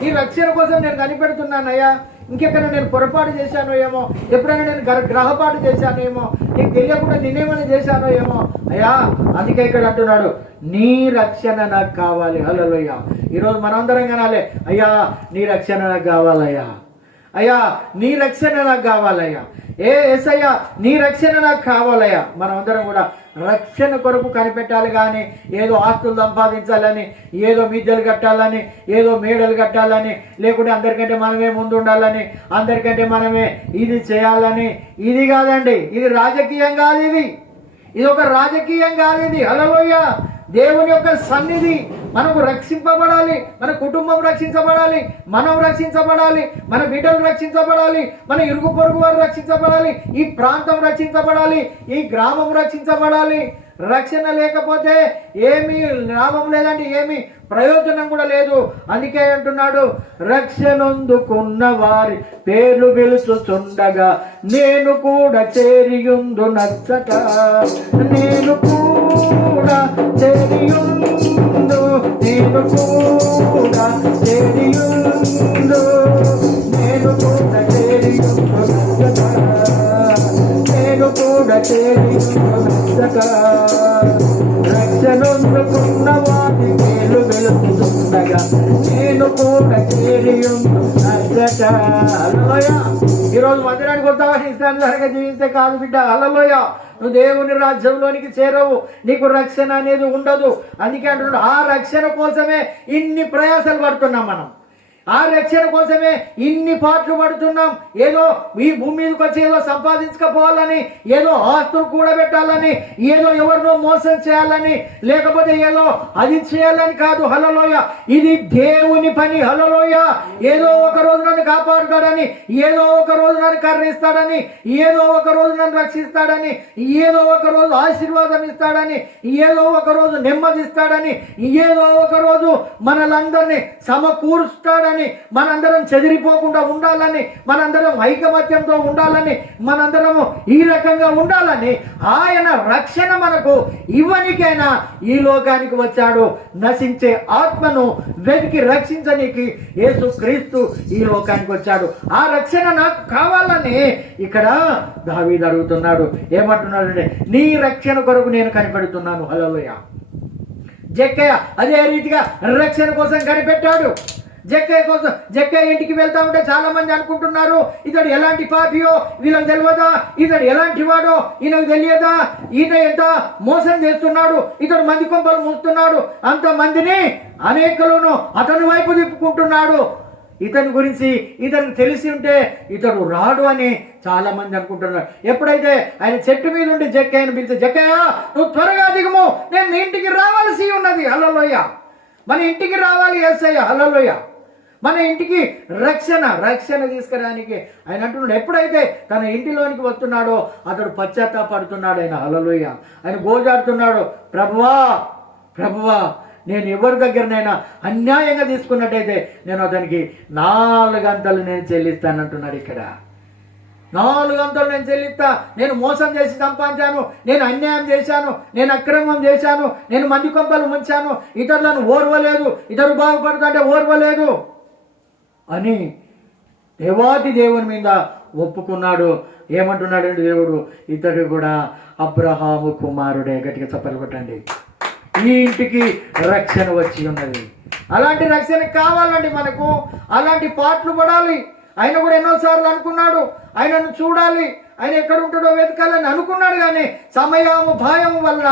నీ రక్షణ కోసం నేను కనిపెడుతున్నానయ్యా. ఇంకెక్కడ నేను పొరపాటు చేశానో ఏమో, ఎప్పుడైనా నేను గ్రహపాటు చేశానో ఏమో, నీకు తెలియకుండా నేనేమైనా చేశానో ఏమో అయ్యా. అందుకే ఇక్కడ అంటున్నాడు, నీ రక్షణ నాకు కావాలి. హల్లెలూయా, ఈరోజు మనందరం కనాలి, అయ్యా నీ రక్షణ నాకు కావాలయ్యా, అయ్యా నీ రక్షణ నాకు కావాలయ్యా, యేసయ్యా నీ రక్షణ నాకు కావాలయ్యా. మనం అందరం కూడా రక్షణ కొరకు కనిపెట్టాలి. కానీ ఏదో ఆస్తులు సంపాదించాలని, ఏదో మిద్దెలు కట్టాలని, ఏదో మేడలు కట్టాలని, లేకుంటే అందరికంటే మనమే ముందు ఉండాలని, అందరికంటే మనమే ఇది చేయాలని, ఇది కాదండి. ఇది రాజకీయం కాదు, ఇది ఒక రాజకీయం కాదు. ఇది హల్లెలూయా, దేవుని యొక్క సన్నిధి. మనకు రక్షింపబడాలి, మన కుటుంబం రక్షించబడాలి, మనం రక్షించబడాలి, మన బిడ్డలు రక్షించబడాలి, మన ఇరుగు పొరుగు వారు రక్షించబడాలి, ఈ ప్రాంతం రక్షించబడాలి, ఈ గ్రామం రక్షించబడాలి. రక్షణ లేకపోతే ఏమీ లాభం లేదండి, ఏమీ ప్రయోజనం కూడా లేదు. అందుకే అంటున్నాడు, రక్షణొందుకున్న వారి పేర్లు పిలుచుచుండగా నేను కూడా చేరియుందు నచ్చట, నేను కూడా చేరియుందు, నేను కూడా చేరియుందు, నేను కూడా చేరియుందు నచ్చట, నేను కూడా చేరియుందు నచ్చట. రక్షణొందుకున్న వారి పేర్లు వెలుగుతుండగా నేను కూడా చేరియుందు నచ్చట. హల్లెలూయా, ఈరోజు మందిరానికి వస్తావా, ఇష్టానుసారంగా జీవిస్తే కాదు బిడ్డ. హల్లెలూయా, నువ్వు దేవుని రాజ్యంలోనికి చేరవు, నీకు రక్షణ అనేది ఉండదు. అందుకే అంటున్నాడు, ఆ రక్షణ కోసమే ఇన్ని ప్రయాసాలు పడుతున్నాం మనం, ఆ రక్షణ కోసమే ఇన్ని పాటలు పడుతున్నాం. ఏదో ఈ భూమి మీదకి వచ్చి ఏదో సంపాదించకపోవాలని, ఏదో ఆస్తులు కూడబెట్టాలని, ఏదో ఎవరినో మోసం చేయాలని, లేకపోతే ఏదో అది చేయాలని కాదు. హల్లెలూయ, ఇది దేవుని పని. హల్లెలూయ, ఏదో ఒక రోజు నన్ను కాపాడుతాడని, ఏదో ఒక రోజు నన్ను కరుణిస్తాడని, ఏదో ఒక రోజు నన్ను రక్షిస్తాడని, ఏదో ఒక రోజు ఆశీర్వాదం ఇస్తాడని, ఏదో ఒక రోజు నెమ్మదిస్తాడని, ఏదో ఒక రోజు మనలందరినీ సమకూరుస్తాడని, మనందరం చెదిరిపోకుండా ఉండాలని, మనందరం ఐకమత్యంతో ఉండాలని, మనందరము ఈ రకంగా ఉండాలని ఆయన రక్షణ మనకు ఇవ్వనికైనా ఈ లోకానికి వచ్చాడు. నశించే ఆత్మను వెతికి రక్షించడానికి యేసుక్రీస్తు ఈ లోకానికి వచ్చాడు. ఆ రక్షణ నాకు కావాలని ఇక్కడ దావీదు అడుగుతున్నాడు. ఏమంటున్నాడంటే, నీ రక్షణ కొరకు నేను కనిపెడుతున్నాను. హల్లెలూయా, జక్కయ్య అదే రీతిగా రక్షణ కోసం కనిపెట్టాడు. జక్కయ్య ఇంటికి వెళ్తా ఉంటే చాలా మంది అనుకుంటున్నారు, ఇతడు ఎలాంటి పాపియో వీళ్ళకి తెలియదా, ఇతడు ఎలాంటి వాడో ఈయనకు తెలియదా, ఈయన ఎంత మోసం చేస్తున్నాడు, ఇతడు మంది కొంపలు మూస్తున్నాడు, అంత మందిని అనేకులను అతని వైపు తిప్పుకుంటున్నాడు. ఇతని గురించి ఇతనికి తెలిసి ఉంటే ఇతడు రాడు అని చాలా మంది అనుకుంటున్నారు. ఎప్పుడైతే ఆయన చెట్టు మీద ఉండి జక్కయ్యను పిలిచి, జక్కయ్య నువ్వు త్వరగా దిగుము, నేను నీ ఇంటికి రావాల్సి ఉన్నది. హల్లెలూయ, మన ఇంటికి రావాలి యేసయ్య. హల్లెలూయ, మన ఇంటికి రక్షణ తీసుకురానికి ఆయన అంటున్నాడు. ఎప్పుడైతే తన ఇంటిలోనికి వస్తున్నాడో అతడు పశ్చాత్తాపడుతున్నాడు. ఆయన హల్లెలూయ, ఆయన గోజాడుతున్నాడు, ప్రభువా నేను ఎవరి దగ్గరనైనా అన్యాయంగా తీసుకున్నట్టయితే నేను అతనికి 4 గంటలు నేను చెల్లిస్తానంటున్నాడు. ఇక్కడ 4 గంటలు నేను చెల్లిస్తా. నేను మోసం చేసి సంపాదించాను, నేను అన్యాయం చేశాను, నేను అక్రమం చేశాను, నేను మంది కొంపలు ముంచాను, ఇతరులను ఓర్వలేదు, ఇతరు బాగుపడుతుంటే ఓర్వలేదు అని దేవాది దేవుని మీద ఒప్పుకున్నాడు. ఏమంటున్నాడండి దేవుడు, ఇతడు కూడా అబ్రహాము కుమారుడే. గట్టిగా చప్పట్లు కొట్టండి. ఈ ఇంటికి రక్షణ వచ్చి ఉన్నది. అలాంటి రక్షణ కావాలండి మనకు, అలాంటి పాటలు పడాలి. ఆయన కూడా ఎన్నోసార్లు అనుకున్నాడు ఆయనను చూడాలి, ఆయన ఎక్కడ ఉంటాడో వెతకాలని అనుకున్నాడు. కానీ సమయము భయం వల్ల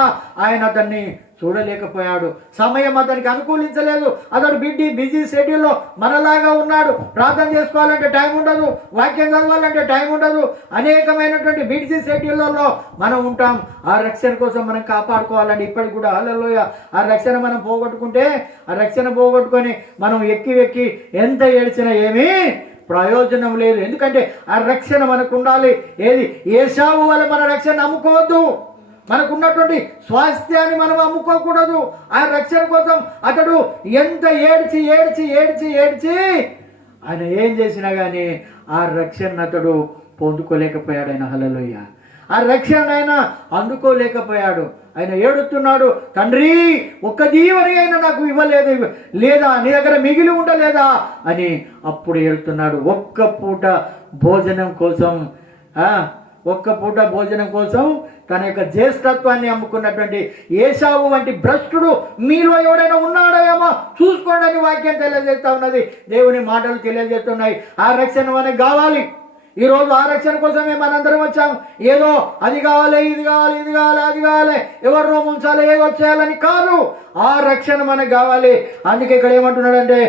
ఆయన అతన్ని చూడలేకపోయాడు. సమయం అతనికి అనుకూలించలేదు. అతడు బిజీ షెడ్యూల్లో మనలాగా ఉన్నాడు. ప్రార్థన చేసుకోవాలంటే టైం ఉండదు, వాక్యం చదవాలంటే టైం ఉండదు, అనేకమైనటువంటి బిజీ షెడ్యూల్లో మనం ఉంటాం. ఆ రక్షణ కోసం మనం కాపాడుకోవాలండి. ఇప్పటికి కూడా హల్లెలూయా, ఆ రక్షణ మనం పోగొట్టుకుంటే, ఆ రక్షణ పోగొట్టుకొని మనం వెక్కి ఎంత ఏడ్చినా ఏమీ ప్రయోజనం లేదు. ఎందుకంటే ఆ రక్షణ మనకు ఉండాలి. ఏది ఏశావు వల్ల మన రక్షణ అమ్ముకోవద్దు. మనకున్నటువంటి స్వాస్థ్యాన్ని మనం అమ్ముకోకూడదు. ఆ రక్షణ కోసం అతడు ఎంత ఏడ్చి ఏడ్చి ఏడ్చి ఏడ్చి ఆయన ఏం చేసినా కానీ ఆ రక్షణ అతడు పొందుకోలేకపోయాడు. ఆయన హల్లెలూయా, ఆ రక్షణ ఆయన అందుకోలేకపోయాడు. ఆయన ఏడుస్తున్నాడు, తండ్రి ఒక్క దీవెన అయినా నాకు ఇవ్వలేదు లేదా, నీ దగ్గర మిగిలి ఉండలేదా అని అప్పుడు ఏడుతున్నాడు. ఒక్క పూట భోజనం కోసం తన యొక్క జ్యేష్ఠత్వాన్ని అమ్ముకున్నటువంటి ఏశావు వంటి భ్రష్టుడు మీలో ఎవడైనా ఉన్నాడో ఏమో చూసుకోండి అని వాక్యం తెలియజేస్తూ ఉన్నది. దేవుని మాటలు తెలియజేస్తున్నాయి. ఆ రక్షణ మనకు కావాలి. ఈరోజు ఆ రక్షణ కోసమే మనందరం వచ్చాం. ఏదో అది కావాలి, ఇది కావాలి, ఇది కావాలి, అది కావాలి, ఎవరిలో ముంచాలి, ఏదో చేయాలని కాదు. ఆ రక్షణ మనకు కావాలి. అందుకే ఇక్కడ ఏమంటున్నాడంటే,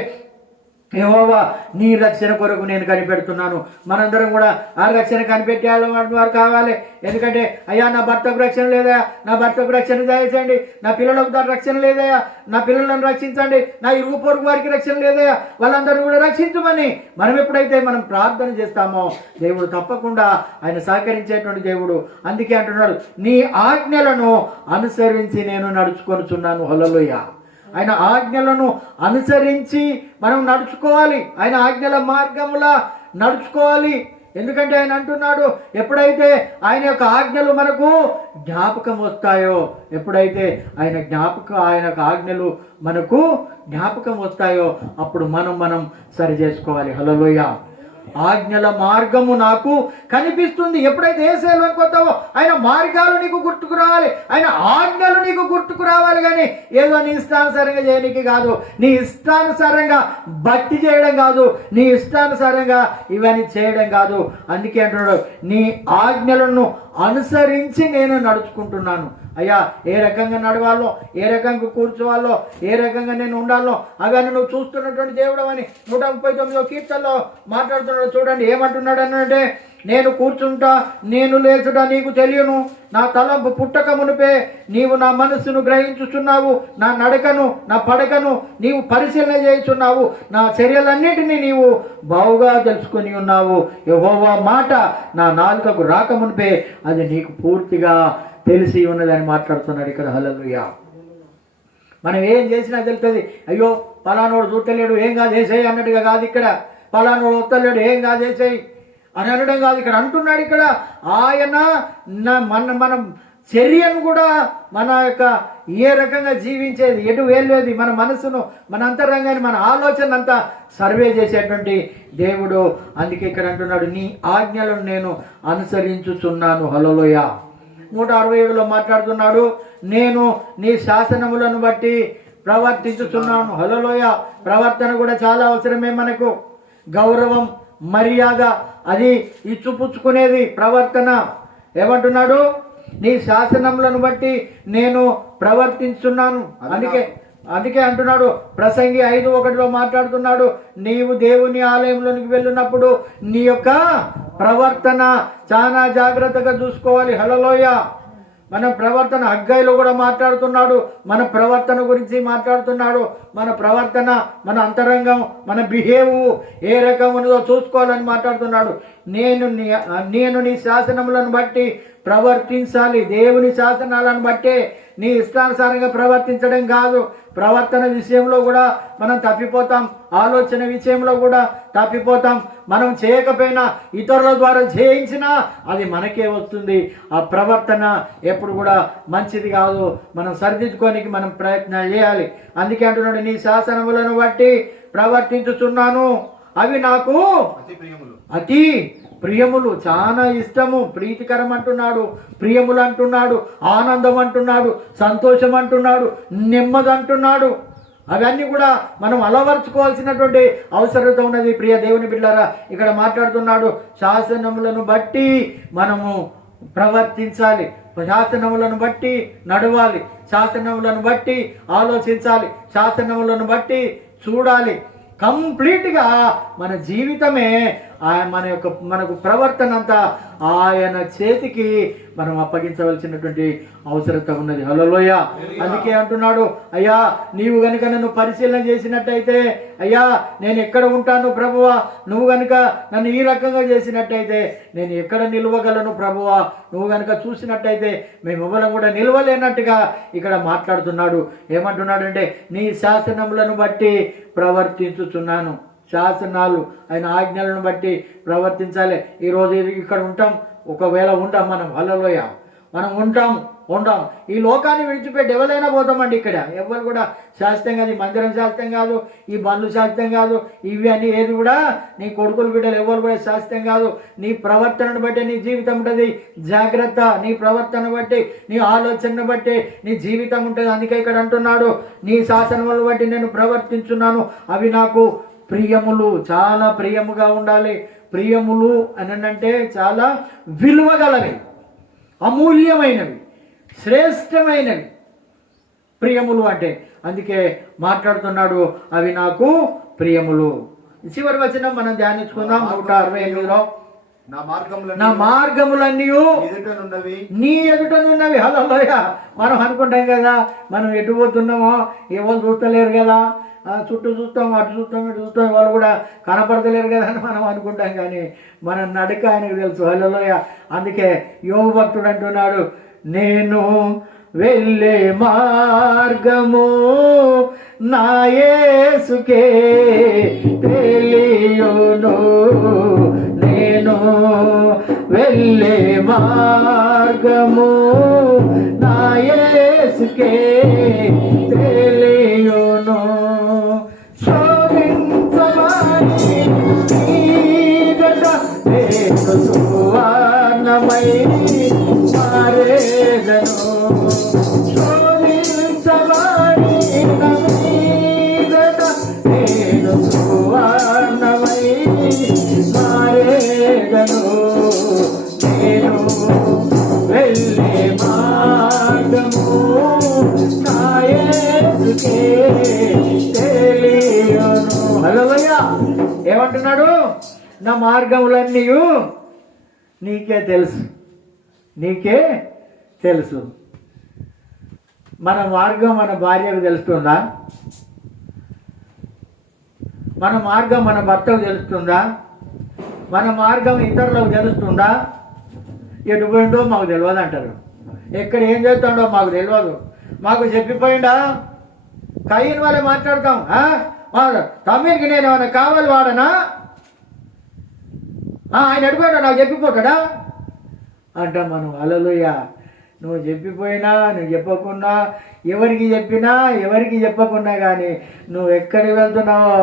యెహోవా నీ రక్షణ కొరకు నేను కనిపెడుతున్నాను. మనందరం కూడా ఆ రక్షణ కనిపెట్టే వారు కావాలి. ఎందుకంటే అయ్యా నా భర్తకు రక్షణ లేదా, నా భర్తకు రక్షణ దయచేయండి, నా పిల్లలకు రక్షణ లేదయా, నా పిల్లలను రక్షించండి, నా ఇరుగు పొరుగు వారికి రక్షణ లేదయా, వాళ్ళందరూ కూడా రక్షించమని మనం ఎప్పుడైతే మనం ప్రార్థన చేస్తామో దేవుడు తప్పకుండా ఆయన సహకరించేటువంటి దేవుడు. అందుకే అంటున్నాడు, నీ ఆజ్ఞలను అనుసరించి నేను నడుచుకొనుచున్నాను. హల్లెలూయా. ఆయన ఆజ్ఞలను అనుసరించి మనం నడుచుకోవాలి. ఆయన ఆజ్ఞల మార్గములా నడుచుకోవాలి. ఎందుకంటే ఆయన అంటున్నాడు, ఎప్పుడైతే ఆయన యొక్క ఆజ్ఞలు మనకు జ్ఞాపకం వస్తాయో, ఎప్పుడైతే ఆయన యొక్క ఆజ్ఞలు మనకు జ్ఞాపకం వస్తాయో అప్పుడు మనం సరి చేసుకోవాలి. హల్లెలూయా. ఆజ్ఞల మార్గము నాకు కనిపిస్తుంది. ఎప్పుడైతే యేసులోకి వస్తావో ఆయన మార్గాలు నీకు గుర్తుకు రావాలి, ఆయన ఆజ్ఞలు నీకు గుర్తుకు రావాలి. కానీ ఏదో నీ ఇష్టానుసారంగా చేయడానికి కాదు, నీ ఇష్టానుసారంగా భక్తి చేయడం కాదు, నీ ఇష్టానుసారంగా ఇవన్నీ చేయడం కాదు. అందుకే అంటున్నాడు, నీ ఆజ్ఞలను అనుసరించి నేను నడుచుకుంటున్నాను. అయ్యా ఏ రకంగా నడవాలో, ఏ రకంగా కూర్చోవాలో, ఏ రకంగా నేను ఉండాలో అవన్నీ నువ్వు చూస్తున్నటువంటి దేవుడు అని 139 కీర్తనలో మాట్లాడుతున్నాడు. చూడండి ఏమంటున్నాడు అంటే, నేను కూర్చుంటా, నేను లేచుట నీకు తెలియను, నా తలంపు పుట్టక మునిపే నీవు నా మనస్సును గ్రహించుచున్నావు, నా నడకను నా పడకను నీవు పరిశీలన చేయుచున్నావు, నా చర్యలన్నిటినీ నీవు బావుగా తెలుసుకొని ఉన్నావు. యెహోవా మాట నా నాలుకకు రాక మునిపే అది నీకు పూర్తిగా తెలిసి ఉన్నదని మాట్లాడుతున్నాడు ఇక్కడ. హల్లెలూయా. మనం ఏం చేసినా తెలుస్తుంది. అయ్యో పలానోడు చూడలేడు, ఏం కాదు వేసేయి అన్నట్టుగా కాదు. ఇక్కడ పలానోడు వస్తలేడు, ఏం కాదు వేసేయి అని అనడం కాదు. ఇక్కడ అంటున్నాడు, ఇక్కడ ఆయన మనం చర్యను కూడా మన యొక్క ఏ రకంగా జీవించేది, ఎటు వెళ్ళేది, మన మనసును, మన అంతరంగాన్ని, మన ఆలోచన అంతా సర్వే చేసేటువంటి దేవుడు. అందుకే ఇక్కడ అంటున్నాడు, నీ ఆజ్ఞలను నేను అనుసరించుచున్నాను. హల్లెలూయా. 167లో మాట్లాడుతున్నాడు, నేను నీ శాసనములను బట్టి ప్రవర్తించుచున్నాను. హల్లెలూయా. ప్రవర్తన కూడా చాలా అవసరమే మనకు. గౌరవం, మర్యాద అది ఇచ్చుపుచ్చుకునేది ప్రవర్తన. ఏమంటున్నాడు, నీ శాసనములను బట్టి నేను ప్రవర్తించున్నాను. అందుకే అంటున్నాడు, ప్రసంగి 5:1లో మాట్లాడుతున్నాడు, నీవు దేవుని ఆలయంలోనికి వెళ్ళినప్పుడు నీ యొక్క ప్రవర్తన చాలా జాగ్రత్తగా చూసుకోవాలి. హల్లెలూయా. మన ప్రవర్తన, హగ్గైలో కూడా మాట్లాడుతున్నాడు, మన ప్రవర్తన గురించి మాట్లాడుతున్నాడు. మన ప్రవర్తన, మన అంతరంగం, మన బిహేవ్ ఏ రకం ఉన్నదో చూసుకోవాలని మాట్లాడుతున్నాడు. నేను నీ శాసనములను బట్టి ప్రవర్తించాలి. దేవుని శాసనాలను బట్టే, నీ ఇష్టానుసారంగా ప్రవర్తించడం కాదు. ప్రవర్తన విషయంలో కూడా మనం తప్పిపోతాం, ఆలోచన విషయంలో కూడా తప్పిపోతాం. మనం చేయకపోయినా ఇతరుల ద్వారా చేయించినా అది మనకే వస్తుంది. ఆ ప్రవర్తన ఎప్పుడు కూడా మంచిది కాదు. మనం సరిదిద్దుకోనికి మనం ప్రయత్నాలు చేయాలి. అందుకే అంటున్నాడు, నీ శాసనములను బట్టి ప్రవర్తించుచున్నాను, అవి నాకు అతి ప్రియములు, చాలా ఇష్టము, ప్రీతికరం అంటున్నాడు, ప్రియములు అంటున్నాడు, ఆనందం అంటున్నాడు, సంతోషం అంటున్నాడు, నెమ్మది అంటున్నాడు. అవన్నీ కూడా మనం అలవర్చుకోవాల్సినటువంటి అవసరత ఉన్నది. ప్రియ దేవుని బిడ్డలారా, ఇక్కడ మాట్లాడుతున్నాడు, శాసనములను బట్టి మనము ప్రవర్తించాలి, శాసనములను బట్టి నడవాలి, శాసనములను బట్టి ఆలోచించాలి, శాసనములను బట్టి చూడాలి. కంప్లీట్గా మన జీవితమే మనకు ప్రవర్తన అంతా ఆయన చేతికి మనం అప్పగించవలసినటువంటి అవసరత ఉన్నది. హల్లెలూయా. అందుకే అంటున్నాడు, అయ్యా నీవు గనుక నన్ను పరిశీలన చేసినట్టయితే, అయ్యా నేను ఎక్కడ ఉంటాను ప్రభువా, నువ్వు గనుక నన్ను ఈ రకంగా చేసినట్టయితే నేను ఎక్కడ నిలవగలను ప్రభువా, నువ్వు గనుక చూసినట్టయితే మేము ఎవరం కూడా నిలవలేనట్టుగా ఇక్కడ మాట్లాడుతున్నాడు. ఏమంటున్నాడంటే, నీ శాసనములను బట్టి ప్రవర్తించుచున్నాను. శాసనాలు ఆయన ఆజ్ఞలను బట్టి ప్రవర్తించాలి. ఈరోజు ఇక్కడ ఉంటాం, ఒకవేళ ఉంటాం మనం. హల్లెలూయా. మనం ఉంటాం. ఈ లోకాన్ని విడిచిపెట్టి ఎవరైనా పోతామండి. ఇక్కడ ఎవరు కూడా శాస్త్రం కాదు, ఈ మందిరం శాస్త్రం కాదు, ఈ బండ్లు శాస్త్రం కాదు, ఇవి అన్నీ ఏది కూడా నీ కొడుకులు బిడ్డలు ఎవరు కూడా శాస్త్రం కాదు. నీ ప్రవర్తనను బట్టి నీ జీవితం ఉంటుంది. జాగ్రత్త. నీ ప్రవర్తన బట్టి, నీ ఆలోచనను బట్టి నీ జీవితం ఉంటుంది. అందుకే ఇక్కడ అంటున్నాడు, నీ శాసనములను బట్టి నేను ప్రవర్తించున్నాను, అవి నాకు ప్రియములు. చాలా ప్రియముగా ఉండాలి. ప్రియములు అని అంటే చాలా విలువగలవి, అమూల్యమైనవి, శ్రేష్టమైనవి ప్రియములు అంటే. అందుకే మాట్లాడుతున్నాడు, అవి నాకు ప్రియములు. చివరి వచనం మనం ధ్యానించుకుందాం. 168లో, నా మార్గములన్నీ నీ ఎదుటనున్నవి. హల్లెలూయా. మనం అనుకుంటాం కదా, మనం ఎటు పోతున్నామో ఎవరు చూస్తలేరు కదా, చుట్టూ చూస్తాం, అటు చూస్తాం, ఇటు చూస్తాం, వాళ్ళు కూడా కనపడతలేరు కదా అని మనం అనుకుంటాం. కానీ మన నడక ఆయనకు తెలుసు. హల్లెలూయా. అందుకే యోబు భక్తుడు అంటున్నాడు, నేను వెళ్ళే మార్గము నా యేసుకే తెలియును, నేను వెళ్ళే మార్గము నా యేసుకే తెలియును. శోధించమని నీగట నేను సువర్ణమై మారేదను, శోధించమని నీగట నేను సువర్ణమై మారేదను, నేను వెళ్ళే మార్గము నా యేసుకే తెలియును. హల్లెలూయా. ఏమంటున్నాడు? నా మార్గములన్నీ నీకే తెలుసు, నీకే తెలుసు. మన మార్గం మన భార్యకు తెలుస్తుందా? మన మార్గం మన భర్తకు తెలుస్తుందా? మన మార్గం ఇతరులకు తెలుస్తుందా? ఎటు పోయిండో మాకు తెలియదు అంటారు, ఎక్కడ ఏం చేస్తాడో మాకు తెలియదు, మాకు చెప్పిపోయిందా? కయ్యని వాళ్ళే మాట్లాడతాం. తమ్మికి నేను ఏమైనా కావాలి వాడనా? ఆయన ఎడిపోయాడో నాకు చెప్పిపోతాడా అంటాం మనం. హల్లెలూయా. నువ్వు చెప్పిపోయినా, నువ్వు చెప్పకున్నా, ఎవరికి చెప్పినా, ఎవరికి చెప్పకున్నా కానీ నువ్వు ఎక్కడికి వెళ్తున్నావో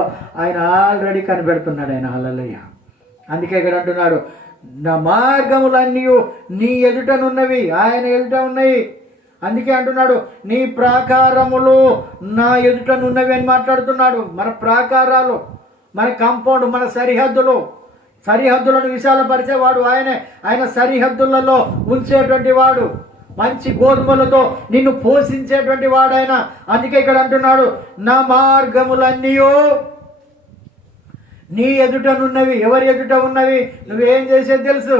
ఆయన ఆల్రెడీ కనిపెడుతున్నాడు ఆయన. హల్లెలూయా. అందుకే ఇక్కడ అంటున్నాడు, నా మార్గములన్నీ నీ ఎదుటనున్నవి, ఆయన ఎదుట ఉన్నాయి. అందుకే అంటున్నాడు, నీ ప్రాకారములు నా ఎదుటనున్నవి అని మాట్లాడుతున్నాడు. మన ప్రాకారాలు, మన కాంపౌండ్, మన సరిహద్దులను విశాలపరిచేవాడు ఆయనే. ఆయన సరిహద్దులలో ఉంచేటువంటి వాడు, మంచి గోధుమలతో నిన్ను పోషించేటువంటి వాడాయన. అందుకే ఇక్కడ అంటున్నాడు, నా మార్గములన్నీ నీ ఎదుటనున్నవి. ఎవరి ఎదుట ఉన్నవి? నువ్వేం చేసేది తెలుసు,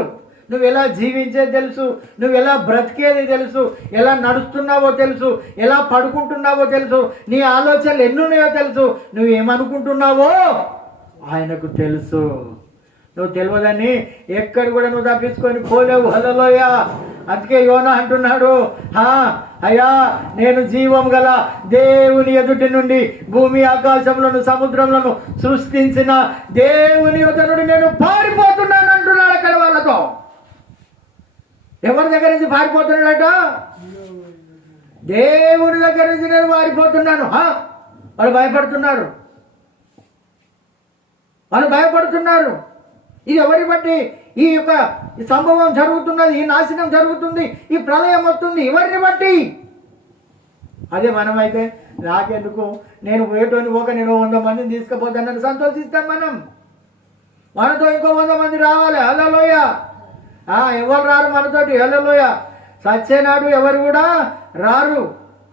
నువ్వు ఎలా జీవించేది తెలుసు, నువ్వు ఎలా బ్రతికేది తెలుసు, ఎలా నడుస్తున్నావో తెలుసు, ఎలా పడుకుంటున్నావో తెలుసు, నీ ఆలోచనలు ఎన్నున్నాయో తెలుసు, నువ్వేమనుకుంటున్నావో ఆయనకు తెలుసు. నువ్వు తెలియదని ఎక్కడ కూడా నువ్వు తప్పించుకొని పోలేవు. హల్లెలూయా. అందుకే యోనా అంటున్నాడు, అయ్యా నేను జీవం గల దేవుని ఎదుటి నుండి, భూమి ఆకాశములను సముద్రములను సృష్టించిన దేవుని ఎదుట నుండి నేను పారిపోతున్నాను అంటున్నాడు అక్కడ వాళ్ళతో. ఎవరి దగ్గర నుంచి పారిపోతున్నాడట? దేవుని దగ్గర నుంచి నేను పారిపోతున్నాను. వాళ్ళు భయపడుతున్నారు. ఇది ఎవరి బట్టి ఈ యొక్క సంభవం జరుగుతున్నది, ఈ నాశనం జరుగుతుంది, ఈ ప్రళయం వస్తుంది? ఎవరిని బట్టి? అదే మనమైతే నాకెందుకు, నేను పోయేటోని నేను 100 మందిని తీసుకుపోతానని సంతోషిస్తాం. మనతో ఇంకో 100 మంది రావాలి. హల్లెలూయా. ఎవరు రారు మనతోటి. హల్లెలూయా. సచ్చేనాడు ఎవరు కూడా రారు.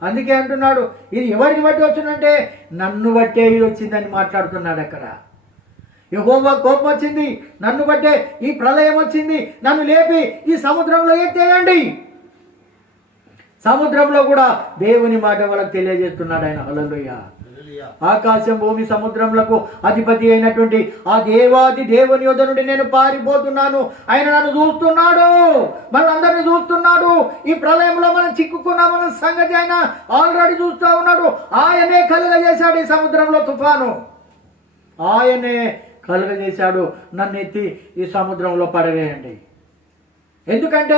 అందుకే అంటున్నాడు, ఇది ఎవరిని బట్టి వచ్చిందంటే నన్ను బట్టే ఇది వచ్చిందని మాట్లాడుతున్నాడు అక్కడ. యెహోవా కోపం వచ్చింది, నన్ను బట్టే ఈ ప్రళయం వచ్చింది, నన్ను లేపి ఈ సముద్రంలో ఎత్తేయండి. సముద్రంలో కూడా దేవుని మాట వాళ్ళకి తెలియజేస్తున్నాడు ఆయన. హల్లెలూయా. ఆకాశం భూమి సముద్రములకు అధిపతి అయినటువంటి ఆ దేవాది దేవుని యొద్ద నుండి నేను పారిపోతున్నాను. ఆయన నన్ను చూస్తున్నాడు, మనందరినీ చూస్తున్నాడు. ఈ ప్రళయంలో మనం చిక్కుకున్నామన్న సంగతి ఆయన ఆల్రెడీ చూస్తూ ఉన్నాడు. ఆయనే కలుగజేశాడు ఈ సముద్రంలో తుఫాను, ఆయనే కలుగజేశాడు. నన్ను ఎత్తి ఈ సముద్రంలో పడవేయండి. ఎందుకంటే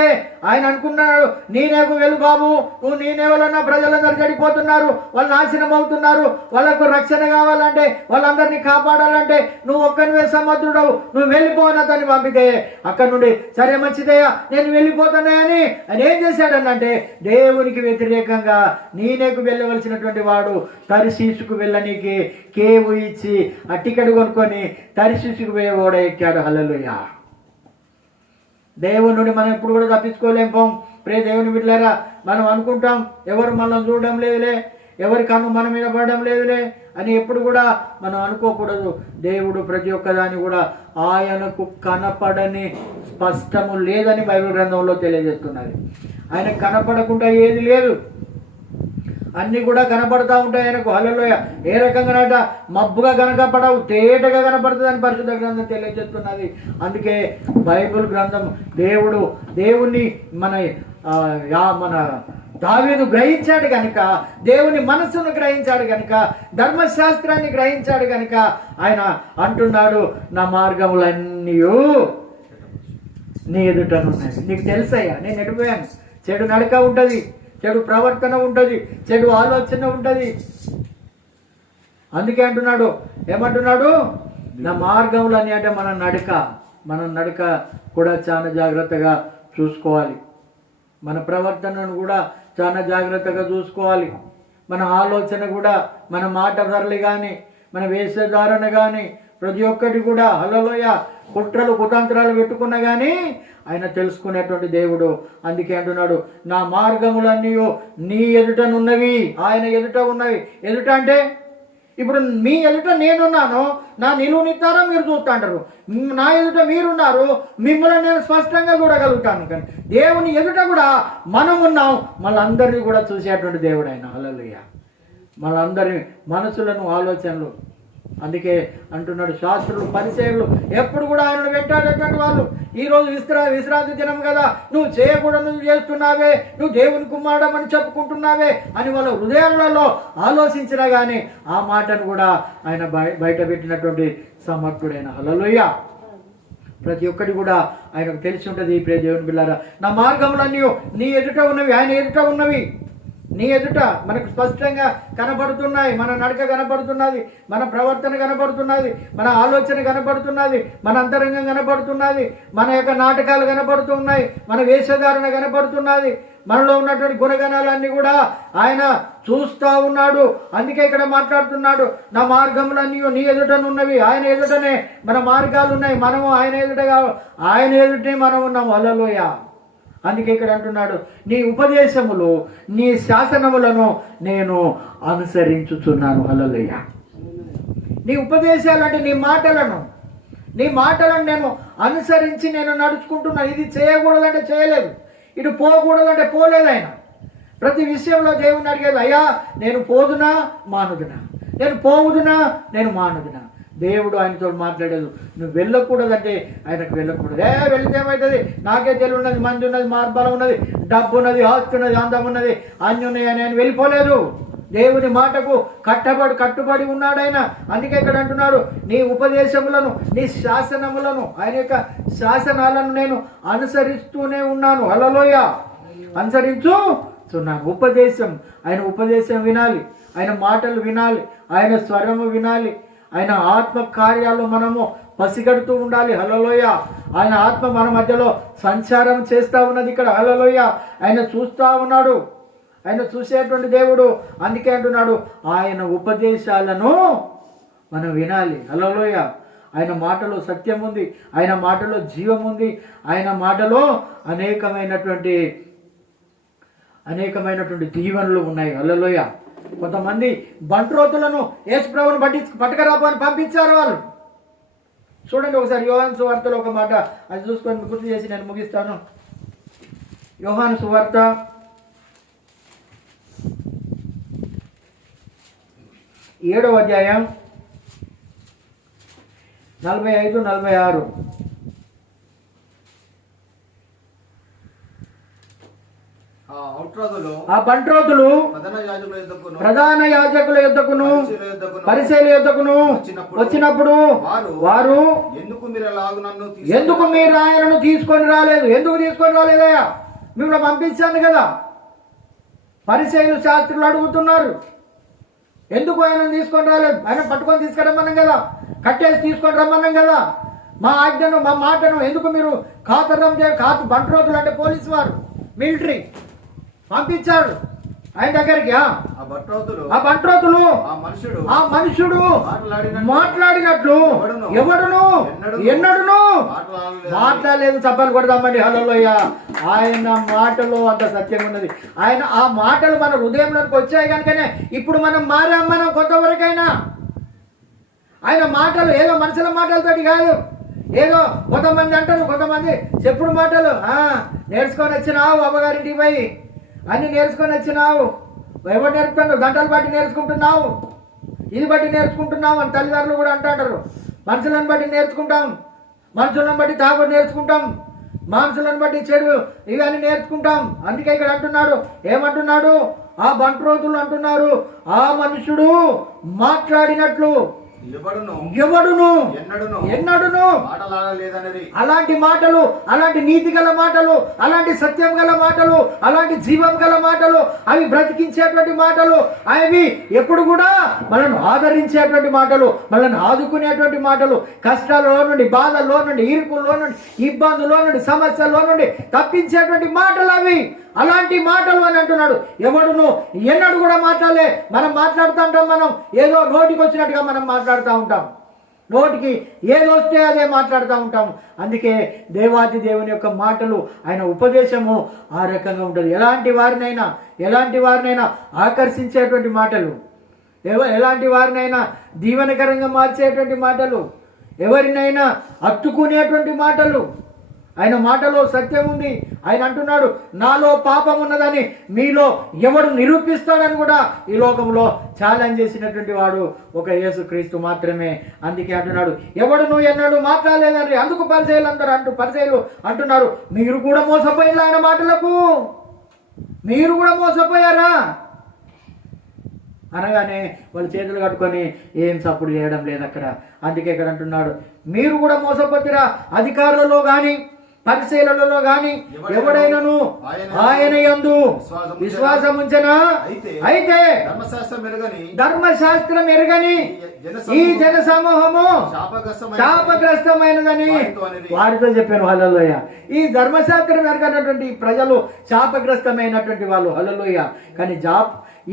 ఆయన అనుకున్నాడు, నేనేకు వెళ్ళు బాబు, నువ్వు నేనేవలన్నా ప్రజలందరూ చెడిపోతున్నారు, వాళ్ళు నాశనం అవుతున్నారు, వాళ్ళకు రక్షణ కావాలంటే, వాళ్ళందరినీ కాపాడాలంటే నువ్వు ఒక్కనివే సముద్రుడవు, నువ్వు వెళ్ళిపోయిన దాన్ని పంపితే అక్కడి నుండి సరే మంచిదయ్యా నేను వెళ్ళిపోతున్నా అని ఆయన ఏం చేశాడనంటే దేవునికి వ్యతిరేకంగా నేనేకు వెళ్ళవలసినటువంటి వాడు తరిశీసుకు వెళ్ళనీకి కేవు ఇచ్చి ఆ టికెట్ కొనుక్కొని తరిశీసుకు పోయేవాడు ఎక్కాడు. హల్లెలూయా. దేవుని నుండి మనం ఎప్పుడు కూడా తప్పించుకోలేం. పోం ప్రే దేవుని బిడ్డలారా, మనం అనుకుంటాం ఎవరు మనం చూడడం లేదులే, ఎవరి కన్ను మన మీద పడడం లేదులే అని ఎప్పుడు కూడా మనం అనుకోకూడదు. దేవుడు ప్రతి ఒక్కదాన్ని కూడా ఆయనకు కనపడని స్పష్టము లేదని బైబిల్ గ్రంథంలో తెలియజేస్తున్నది. ఆయన కనపడకుండా ఏది లేదు, అన్నీ కూడా కనపడతా ఉంటాయి ఆయనకు. హల్లెలూయా. ఏ రకంగానట మబ్బుగా కనపడవు, తేటగా కనపడుతుంది అని పరిశుద్ధ గ్రంథం తెలియజేస్తున్నది. అందుకే బైబిల్ గ్రంథం దేవుణ్ణి మన దావీదు గ్రహించాడు కనుక, దేవుని మనస్సును గ్రహించాడు కనుక, ధర్మశాస్త్రాన్ని గ్రహించాడు కనుక ఆయన అంటున్నాడు, నా మార్గములన్నీ నీ ఎదుటనున్నాయి. నీకు తెలుసయ్యా నేను ఎడిపోయాను. చెడు నడక ఉంటుంది, చెడు ప్రవర్తన ఉంటుంది, చెడు ఆలోచన ఉంటుంది. అందుకే అంటున్నాడు, ఏమంటున్నాడు, నా మార్గములు అని అంటే మన నడక కూడా చాలా జాగ్రత్తగా చూసుకోవాలి. మన ప్రవర్తనను కూడా చాలా జాగ్రత్తగా చూసుకోవాలి. మన ఆలోచన కూడా, మన మాట ధరలు కానీ, మన వేషధారణ కానీ ప్రతి ఒక్కటి కూడా హల్లెలూయా కుట్రలు కుతంత్రాలు పెట్టుకున్నా కానీ ఆయన తెలుసుకునేటువంటి దేవుడు. అందుకే అంటున్నాడు, నా మార్గములన్నీ నీ ఎదుటనున్నవి, ఆయన ఎదుట ఉన్నవి. ఎదుట అంటే ఇప్పుడు మీ ఎదుట నేనున్నాను, నా నిలువు నిత్తారో మీరు చూస్తా అంటారు, నా ఎదుట మీరున్నారు, మిమ్మల్ని నేను స్పష్టంగా చూడగలుగుతాను. కానీ దేవుని ఎదుట కూడా మనం ఉన్నాం, మళ్ళందరినీ కూడా చూసేటువంటి దేవుడు ఆయన. హల్లెలూయా. మళ్ళందరి మనసులను ఆలోచనలు. అందుకే అంటున్నాడు, శాస్త్రులు పరిచయులు ఎప్పుడు కూడా ఆయనను వెంటాడేటువంటి వాళ్ళు. ఈరోజు విశ్రాంతి దినం కదా, నువ్వు చేయకూడదు, నువ్వు చేస్తున్నావే, నువ్వు దేవుని కుమారుడమని చెప్పుకుంటున్నావే అని వాళ్ళ హృదయాలలో ఆలోచించినా కానీ ఆ మాటను కూడా ఆయన బయట పెట్టినటువంటి సమర్థుడైన. హల్లెలూయా. ప్రతి ఒక్కటి కూడా ఆయనకు తెలిసి ఉంటుంది. ప్రియ దేవుని బిడ్డలారా, నా మార్గములన్నీ నీ ఎదుట ఉన్నవి, ఆయన ఎదుట ఉన్నవి, నీ ఎదుట మనకు స్పష్టంగా కనపడుతున్నాయి. మన నడక కనపడుతున్నది, మన ప్రవర్తన కనపడుతున్నది, మన ఆలోచన కనపడుతున్నది, మన అంతరంగం కనపడుతున్నది, మన యొక్క నాటకాలు కనపడుతున్నాయి, మన వేషధారణ కనపడుతున్నది, మనలో ఉన్నటువంటి గుణగణాలన్నీ కూడా ఆయన చూస్తూ ఉన్నాడు. అందుకే ఇక్కడ మాట్లాడుతున్నాడు, నా మార్గములన్నీ నీ ఎదుటనున్నవి. ఆయన ఎదుటనే మన మార్గాలు ఉన్నాయి, మనము ఆయన ఎదుటే మనం ఉన్నాము. హల్లెలూయా. అందుకే ఇక్కడ అంటున్నాడు, నీ ఉపదేశములు నీ శాసనములను నేను అనుసరించుచున్నాను. హల్లెలూయా. నీ ఉపదేశాలంటే నీ మాటలను నేను అనుసరించి నేను నడుచుకుంటున్నాను. ఇది చేయకూడదంటే చేయలేదు, ఇటు పోకూడదంటే పోలేదు. ఆయన ప్రతి విషయంలో దేవుని అడిగేది, అయ్యా నేను పోదునా మానుదునా, నేను పోవుదునా నేను మానుదునా. దేవుడు ఆయనతో మాట్లాడేది, నువ్వు వెళ్ళకూడదంటే ఆయనకు వెళ్ళకూడదు. వెళితే ఏమవుతుంది, నాకే తెలివి ఉన్నది, మంది ఉన్నది, మార్బలం ఉన్నది, డబ్బు ఉన్నది, ఆస్తి ఉన్నది, అందం ఉన్నది, అన్నీ ఉన్నాయి అని ఆయన వెళ్ళిపోలేదు. దేవుని మాటకు కట్టుబడి ఉన్నాడు ఆయన. అందుకే ఇక్కడ అంటున్నాడు, నీ ఉపదేశములను నీ శాసనములను, ఆయన యొక్క శాసనాలను నేను అనుసరిస్తూనే ఉన్నాను. హల్లెలూయా. అనుసరించుచున్నాను. ఉపదేశం, ఆయన ఉపదేశం వినాలి, ఆయన మాటలు వినాలి, ఆయన స్వరము వినాలి, ఆయన ఆత్మ కార్యాలు మనము పసిగడుతూ ఉండాలి. హల్లెలూయా. ఆయన ఆత్మ మన మధ్యలో సంచారం చేస్తూ ఉన్నది ఇక్కడ. హల్లెలూయా. ఆయన చూస్తూ ఉన్నాడు, ఆయన చూసేటువంటి దేవుడు. అందుకే అంటున్నాడు, ఆయన ఉపదేశాలను మనం వినాలి. హల్లెలూయా. ఆయన మాటలో సత్యం ఉంది, ఆయన మాటలో జీవం ఉంది, ఆయన మాటలో అనేకమైనటువంటి దీవెనలు ఉన్నాయి. హల్లెలూయా. కొంతమంది బంట్రోతులను యేసు ప్రభువును పట్టుకరాపని పంపించారు. వాళ్ళు చూడండి ఒకసారి యోహాను సువార్తలో ఒక మాట అది చూసుకొని గుర్తు చేసి నేను ముగిస్తాను. యోహాను సువార్త 7వ అధ్యాయం 45-46. ఆ బంట్రోతులు ప్రధాన యాజకుల యొద్దకును పరిసయ్యుల యొద్దకును వచ్చినప్పుడు వారు ఎందుకు మీరు ఆయనను తీసుకొని రాలేదు? ఎందుకు తీసుకొని రాలేదయ్యా? మిమ్మల్ని పంపించాను కదా. పరిసయ్యులు శాస్త్రులు అడుగుతున్నారు, ఎందుకు ఆయనను తీసుకొని రాలేదు? ఆయన పట్టుకొని తీసుకురమ్మన్నాం కదా, కట్టేసి తీసుకొని రమ్మన్నాం కదా. మా ఆజ్ఞను మా మాటను ఎందుకు మీరు బంట్రోతులు అంటే పోలీసు వారు, మిలిటరీ పంపించారు ఆయన దగ్గరికి. ఆ బంట్రోతులు ఆ మనుషుడు మాట్లాడినట్లు ఎవడును ఎన్నడును మాట్లాడలేదు. చప్పలు కొడదామండి హల్లెలూయా. ఆయన మాటలో అంత సత్యం ఉన్నది. ఆయన ఆ మాటలు మన హృదయంలోకి వచ్చాయి కనుకనే ఇప్పుడు మనం మారాం. మనం కొంతవరకైనా ఆయన మాటలు ఏదో మనుషుల మాటలతోటి కాదు, ఏదో కొంతమంది అంటారు, కొంతమంది చెప్పుడు మాటలు. నేర్చుకొని వచ్చినావు అమ్మగారింటికి పోయి, అన్ని నేర్చుకొని వచ్చినావు. ఎవరు నేర్పుతున్నావు? గంటలు బట్టి నేర్చుకుంటున్నావు, ఇది బట్టి నేర్చుకుంటున్నావు అని తల్లిదండ్రులు కూడా అంటారు. మనుషులను బట్టి నేర్చుకుంటాం, మనుషులను బట్టి తాగుడు నేర్చుకుంటాం, మనుషులను బట్టి చెడు ఇవన్నీ నేర్చుకుంటాం. అందుకే ఇక్కడ అంటున్నాడు, ఏమంటున్నాడు? ఆ బంట్రోతులు అంటున్నారు, ఆ మనుషుడు మాట్లాడినట్లు ఎవడును ఎన్నడును అలాంటి మాటలు, అలాంటి నీతి గల మాటలు, అలాంటి సత్యం గల మాటలు, అలాంటి జీవం గల మాటలు, అవి బ్రతికించేటువంటి మాటలు, అవి ఎప్పుడు కూడా మనల్ని ఆదరించేటువంటి మాటలు, మనల్ని ఆదుకునేటువంటి మాటలు, కష్టాలలో నుండి, బాధల్లో నుండి, ఇరుకుల్లో నుండి, ఇబ్బందుల్లో నుండి, సమస్యల్లో నుండి తప్పించేటువంటి మాటలు అవి. అలాంటి మాటలు అని అంటున్నాడు. ఎవడును ఎన్నడు కూడా మాట్లాడలే. మనం మాట్లాడుతూ ఉంటాం, మనం ఏదో నోటికి వచ్చినట్టుగా మనం మాట్లాడుతూ ఉంటాం, నోటికి ఏదొస్తే అదే మాట్లాడుతూ ఉంటాము. అందుకే దేవాది దేవుని యొక్క మాటలు, ఆయన ఉపదేశము ఆ రకంగా ఉంటుంది. ఎలాంటి వారినైనా ఆకర్షించేటువంటి మాటలు, ఎలాంటి వారినైనా దీవెనకరంగా మార్చేటువంటి మాటలు, ఎవరినైనా హత్తుకునేటువంటి మాటలు. ఆయన మాటలో సత్యం ఉంది. ఆయన అంటున్నాడు, నాలో పాపం ఉన్నదని మీలో ఎవడు నిరూపిస్తాడని కూడా ఈ లోకంలో ఛాలెంజ్ చేసినటువంటి వాడు ఒక యేసుక్రీస్తు మాత్రమే. అందుకే అంటున్నాడు, ఎవడును ఎన్నడూ మాట్లాడలేదని. అందుకు పరిసయ్యులు అంటున్నారు, మీరు కూడా మోసపోయారు ఆయన మాటలకు, మీరు కూడా మోసపోయారా అనగానే వాళ్ళు చేతులు కట్టుకొని ఏం సప్పుడు చేయడం లేదు అక్కడ. అందుకే ఇక్కడ అంటున్నాడు, మీరు కూడా మోసపోతిరా. అధికారులలో కానీ పరిశీలనలో గాని ఎవడైనను ఆయన యందు విశ్వాసం ఉంచెనా అయితే ధర్మశాస్త్రం ఎరగని ఈ జన సమూహము శాపగ్రస్తమైనదని వారితో చెప్పాను. హల్లెలూయా. ఈ ధర్మశాస్త్రం ఎరగనటువంటి ప్రజలు శాపగ్రస్తమైనటువంటి వాళ్ళు. హల్లెలూయా. కానీ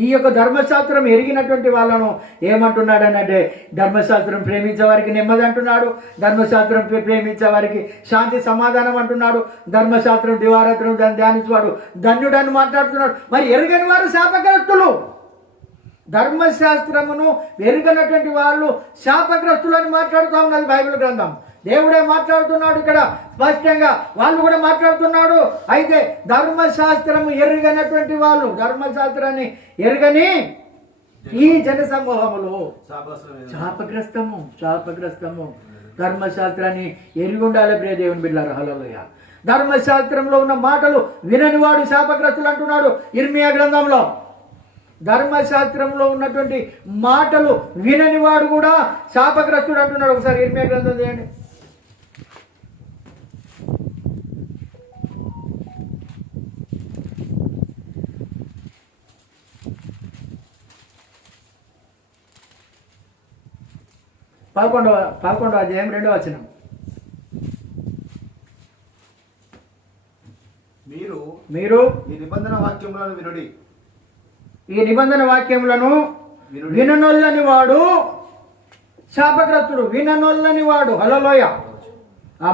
ఈ యొక్క ధర్మశాస్త్రం ఎరిగినటువంటి వాళ్ళను ఏమంటున్నాడనంటే, ధర్మశాస్త్రం ప్రేమించే వారికి నెమ్మది అంటున్నాడు, ధర్మశాస్త్రం ప్రేమించే వారికి శాంతి సమాధానం అంటున్నాడు, ధర్మశాస్త్రం దివారాత్రం దాన్ని ధ్యానించేవాడు ధన్యుడని మాట్లాడుతున్నాడు. మరి ఎరగని వారు శాపగ్రస్తులు. ధర్మశాస్త్రమును ఎరుగనటువంటి వాళ్ళు శాపగ్రస్తులు అని మాట్లాడుతూ ఉన్నది బైబిల్ గ్రంథం. దేవుడే మాట్లాడుతున్నాడు ఇక్కడ స్పష్టంగా, వాళ్ళు కూడా మాట్లాడుతున్నాడు. అయితే ధర్మశాస్త్రము ఎరుగనటువంటి వాళ్ళు, ధర్మశాస్త్రాన్ని ఎరుగని ఈ జన సమూహములు శాపగ్రస్తము. ధర్మశాస్త్రాన్ని ఎరిగి ఉండాలి ప్రియ దేవుని బిడ్డలారా. హల్లెలూయా. ధర్మశాస్త్రంలో ఉన్న మాటలు వినని వాడు శాపగ్రస్తులు అంటున్నాడు ఇర్మియా గ్రంథంలో. ధర్మశాస్త్రంలో ఉన్నటువంటి మాటలు వినని వాడు కూడా శాపగ్రస్తుడు అంటున్నాడు. ఒకసారి ఇర్మియా గ్రంథం చేయండి. పదకొండవ అధ్యాయం 2వ వచనం. మీరు ఈ నిబంధన వాక్యములను విననొల్లని వాడు శాపగ్రస్తుడు. విననొల్లని వాడు. హల్లెలూయా.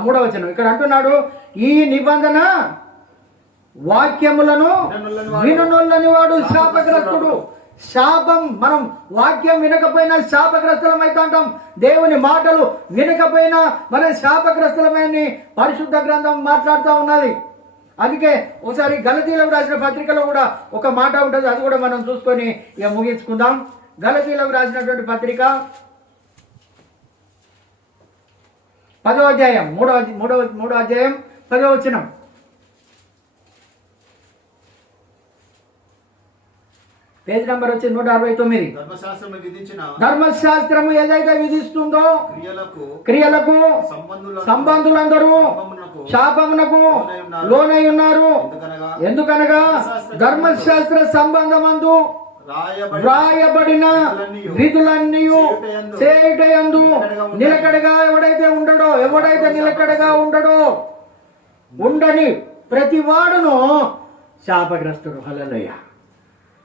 3వ వచనం ఇక్కడ అంటున్నాడు, ఈ నిబంధన వాక్యములను విననొల్లని వాడు శాపగ్రస్తుడు. శాపం. మనం వాక్యం వినకపోయినా శాపగ్రస్తులం అవుతుంటాం. దేవుని మాటలు వినకపోయినా మనం శాపగ్రస్తులమని పరిశుద్ధ గ్రంథం మాట్లాడుతూ ఉన్నది. అందుకే ఒకసారి గలతీలకు రాసిన పత్రికలో కూడా ఒక మాట ఉంటుంది, అది కూడా మనం చూసుకొని ఇక ముగించుకుందాం. గలతీలకు రాసినటువంటి పత్రిక 10వ అధ్యాయం 3వ అధ్యాయం 10వ వచనం. పేజ్ నంబర్ వచ్చి 169. ధర్మశాస్త్రము ఏదైతే విధిస్తుందో క్రియలకు సంబంధులందరూ శాపమునకు లోనై ఉన్నారు. ఎందుకనగా ధర్మశాస్త్ర సంబంధమందు వ్రాయబడిన విధులన్నీ చేయుటయందు నిలకడగా ఎవడైతే నిలకడగా ఉండని ప్రతి వాడును శాపగ్రస్తుడు. హల్లెలూయా.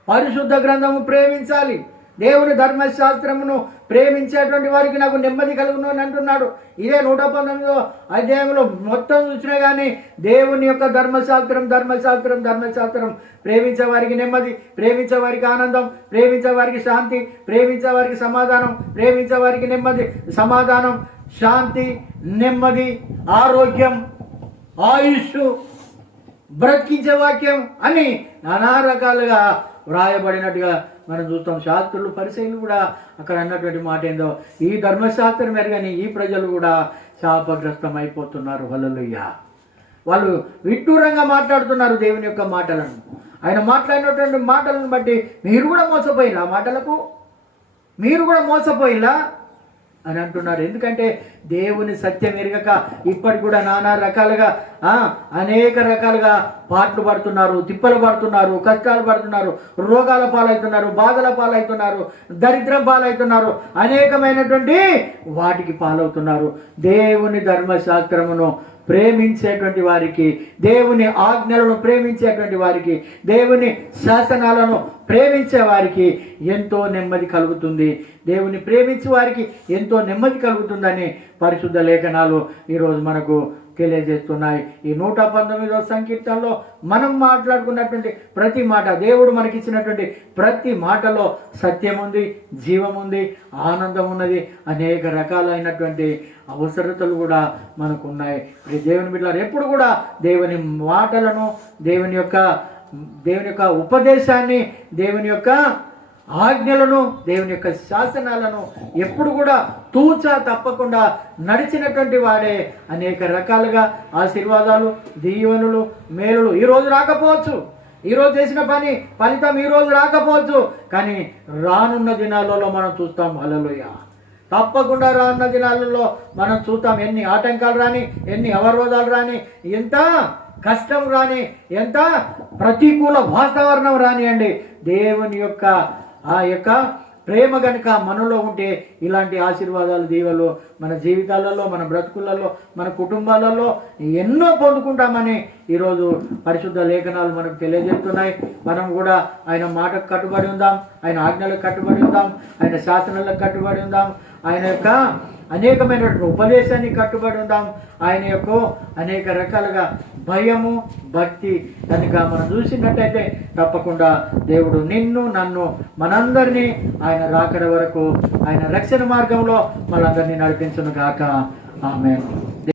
పరిశుద్ధ గ్రంథము ప్రేమించాలి. దేవుని ధర్మశాస్త్రమును ప్రేమించేటువంటి వారికి నాకు నెమ్మది కలుగును అని అంటున్నాడు. ఇదే 119వ అధ్యాయంలో మొత్తం చూసినా కానీ దేవుని యొక్క ధర్మశాస్త్రం ప్రేమించే వారికి నెమ్మది, ప్రేమించే వారికి ఆనందం, ప్రేమించే వారికి శాంతి, ప్రేమించే వారికి సమాధానం, ప్రేమించే వారికి నెమ్మది, సమాధానం, శాంతి, నెమ్మది, ఆరోగ్యం, ఆయుష్, బ్రతికించే వాక్యం అని నానా రకాలుగా వ్రాయబడినట్టుగా మనం చూస్తాం. శాస్త్రులు పరిచయులు కూడా అక్కడ అన్నటువంటి మాట ఏందో, ఈ ధర్మశాస్త్రం ఎరగని ఈ ప్రజలు కూడా శాపగ్రస్తం అయిపోతున్నారు. హల్లెలూయా. వాళ్ళు విడ్డూరంగా మాట్లాడుతున్నారు దేవుని యొక్క మాటలను. ఆయన మాట్లాడినటువంటి మాటలను బట్టి మీరు కూడా మోసపోయిలా అని అంటున్నారు. ఎందుకంటే దేవుని సత్యం ఎరగక ఇప్పటికి కూడా నానా రకాలుగా అనేక రకాలుగా పాటలు పడుతున్నారు, తిప్పలు పడుతున్నారు, కష్టాలు పడుతున్నారు, రోగాల పాలవుతున్నారు, బాధల పాలవుతున్నారు, దరిద్రం పాలవుతున్నారు, అనేకమైనటువంటి వాటికి పాలవుతున్నారు. దేవుని ధర్మశాస్త్రమును ప్రేమించేటువంటి వారికి, దేవుని ఆజ్ఞలను ప్రేమించేటువంటి వారికి, దేవుని శాసనాలను ప్రేమించే వారికి ఎంతో నెమ్మది కలుగుతుంది. దేవుని ప్రేమించే వారికి ఎంతో నెమ్మది కలుగుతుందని పరిశుద్ధ లేఖనాలు ఈరోజు మనకు తెలియజేస్తున్నాయి. ఈ 119వ సంకీర్తనలో మనం మాట్లాడుకున్నటువంటి ప్రతి మాట, దేవుడు మనకిచ్చినటువంటి ప్రతి మాటలో సత్యం ఉంది, జీవం ఉంది, ఆనందం ఉన్నది, అనేక రకాలైనటువంటి అవసరతలు కూడా మనకు ఉన్నాయి. దేవుని బిడ్డలారా, ఎప్పుడు కూడా దేవుని మాటలను, దేవుని యొక్క ఉపదేశాన్ని, దేవుని యొక్క ఆజ్ఞలను, దేవుని యొక్క శాసనాలను ఎప్పుడు కూడా తూచా తప్పకుండా నడిచినటువంటి వాడే అనేక రకాలుగా ఆశీర్వాదాలు, దీవెనలు, మేలులు ఈరోజు రాకపోవచ్చు, ఈరోజు చేసిన ఫలితం ఈరోజు రాకపోవచ్చు, కానీ రానున్న దినాలలో మనం చూస్తాం. హల్లెలూయా. తప్పకుండా రానున్న దినాలలో మనం చూస్తాం. ఎన్ని ఆటంకాలు రాని, ఎన్ని అవరోధాలు రాని, ఎంత కష్టం రాని, ఎంత ప్రతికూల వాతావరణం రానియండి, దేవుని యొక్క ప్రేమ గనుక మనలో ఉంటే ఇలాంటి ఆశీర్వాదాలు, దీవెనలు మన జీవితాలలో, మన బ్రతుకులలో, మన కుటుంబాలలో ఎన్నో పొందుకుంటామని ఈరోజు పరిశుద్ధ లేఖనాలు మనకు తెలియజేస్తున్నాయి. మనం కూడా ఆయన మాటకు కట్టుబడి ఉందాం, ఆయన ఆజ్ఞలకు కట్టుబడి ఉందాం, ఆయన శాసనాలకు కట్టుబడి ఉందాం, ఆయన యొక్క అనేకమైనటువంటి ఉపదేశాన్ని కట్టుబడి ఉందాం, ఆయన యొక్క అనేక రకాలుగా భయము, భక్తి కనుక మనం చూసినట్టయితే తప్పకుండా దేవుడు నిన్ను, నన్ను, మనందరినీ ఆయన రాకడ వరకు ఆయన రక్షణ మార్గంలో మనందరినీ నడిపించును గాక. ఆమేన్.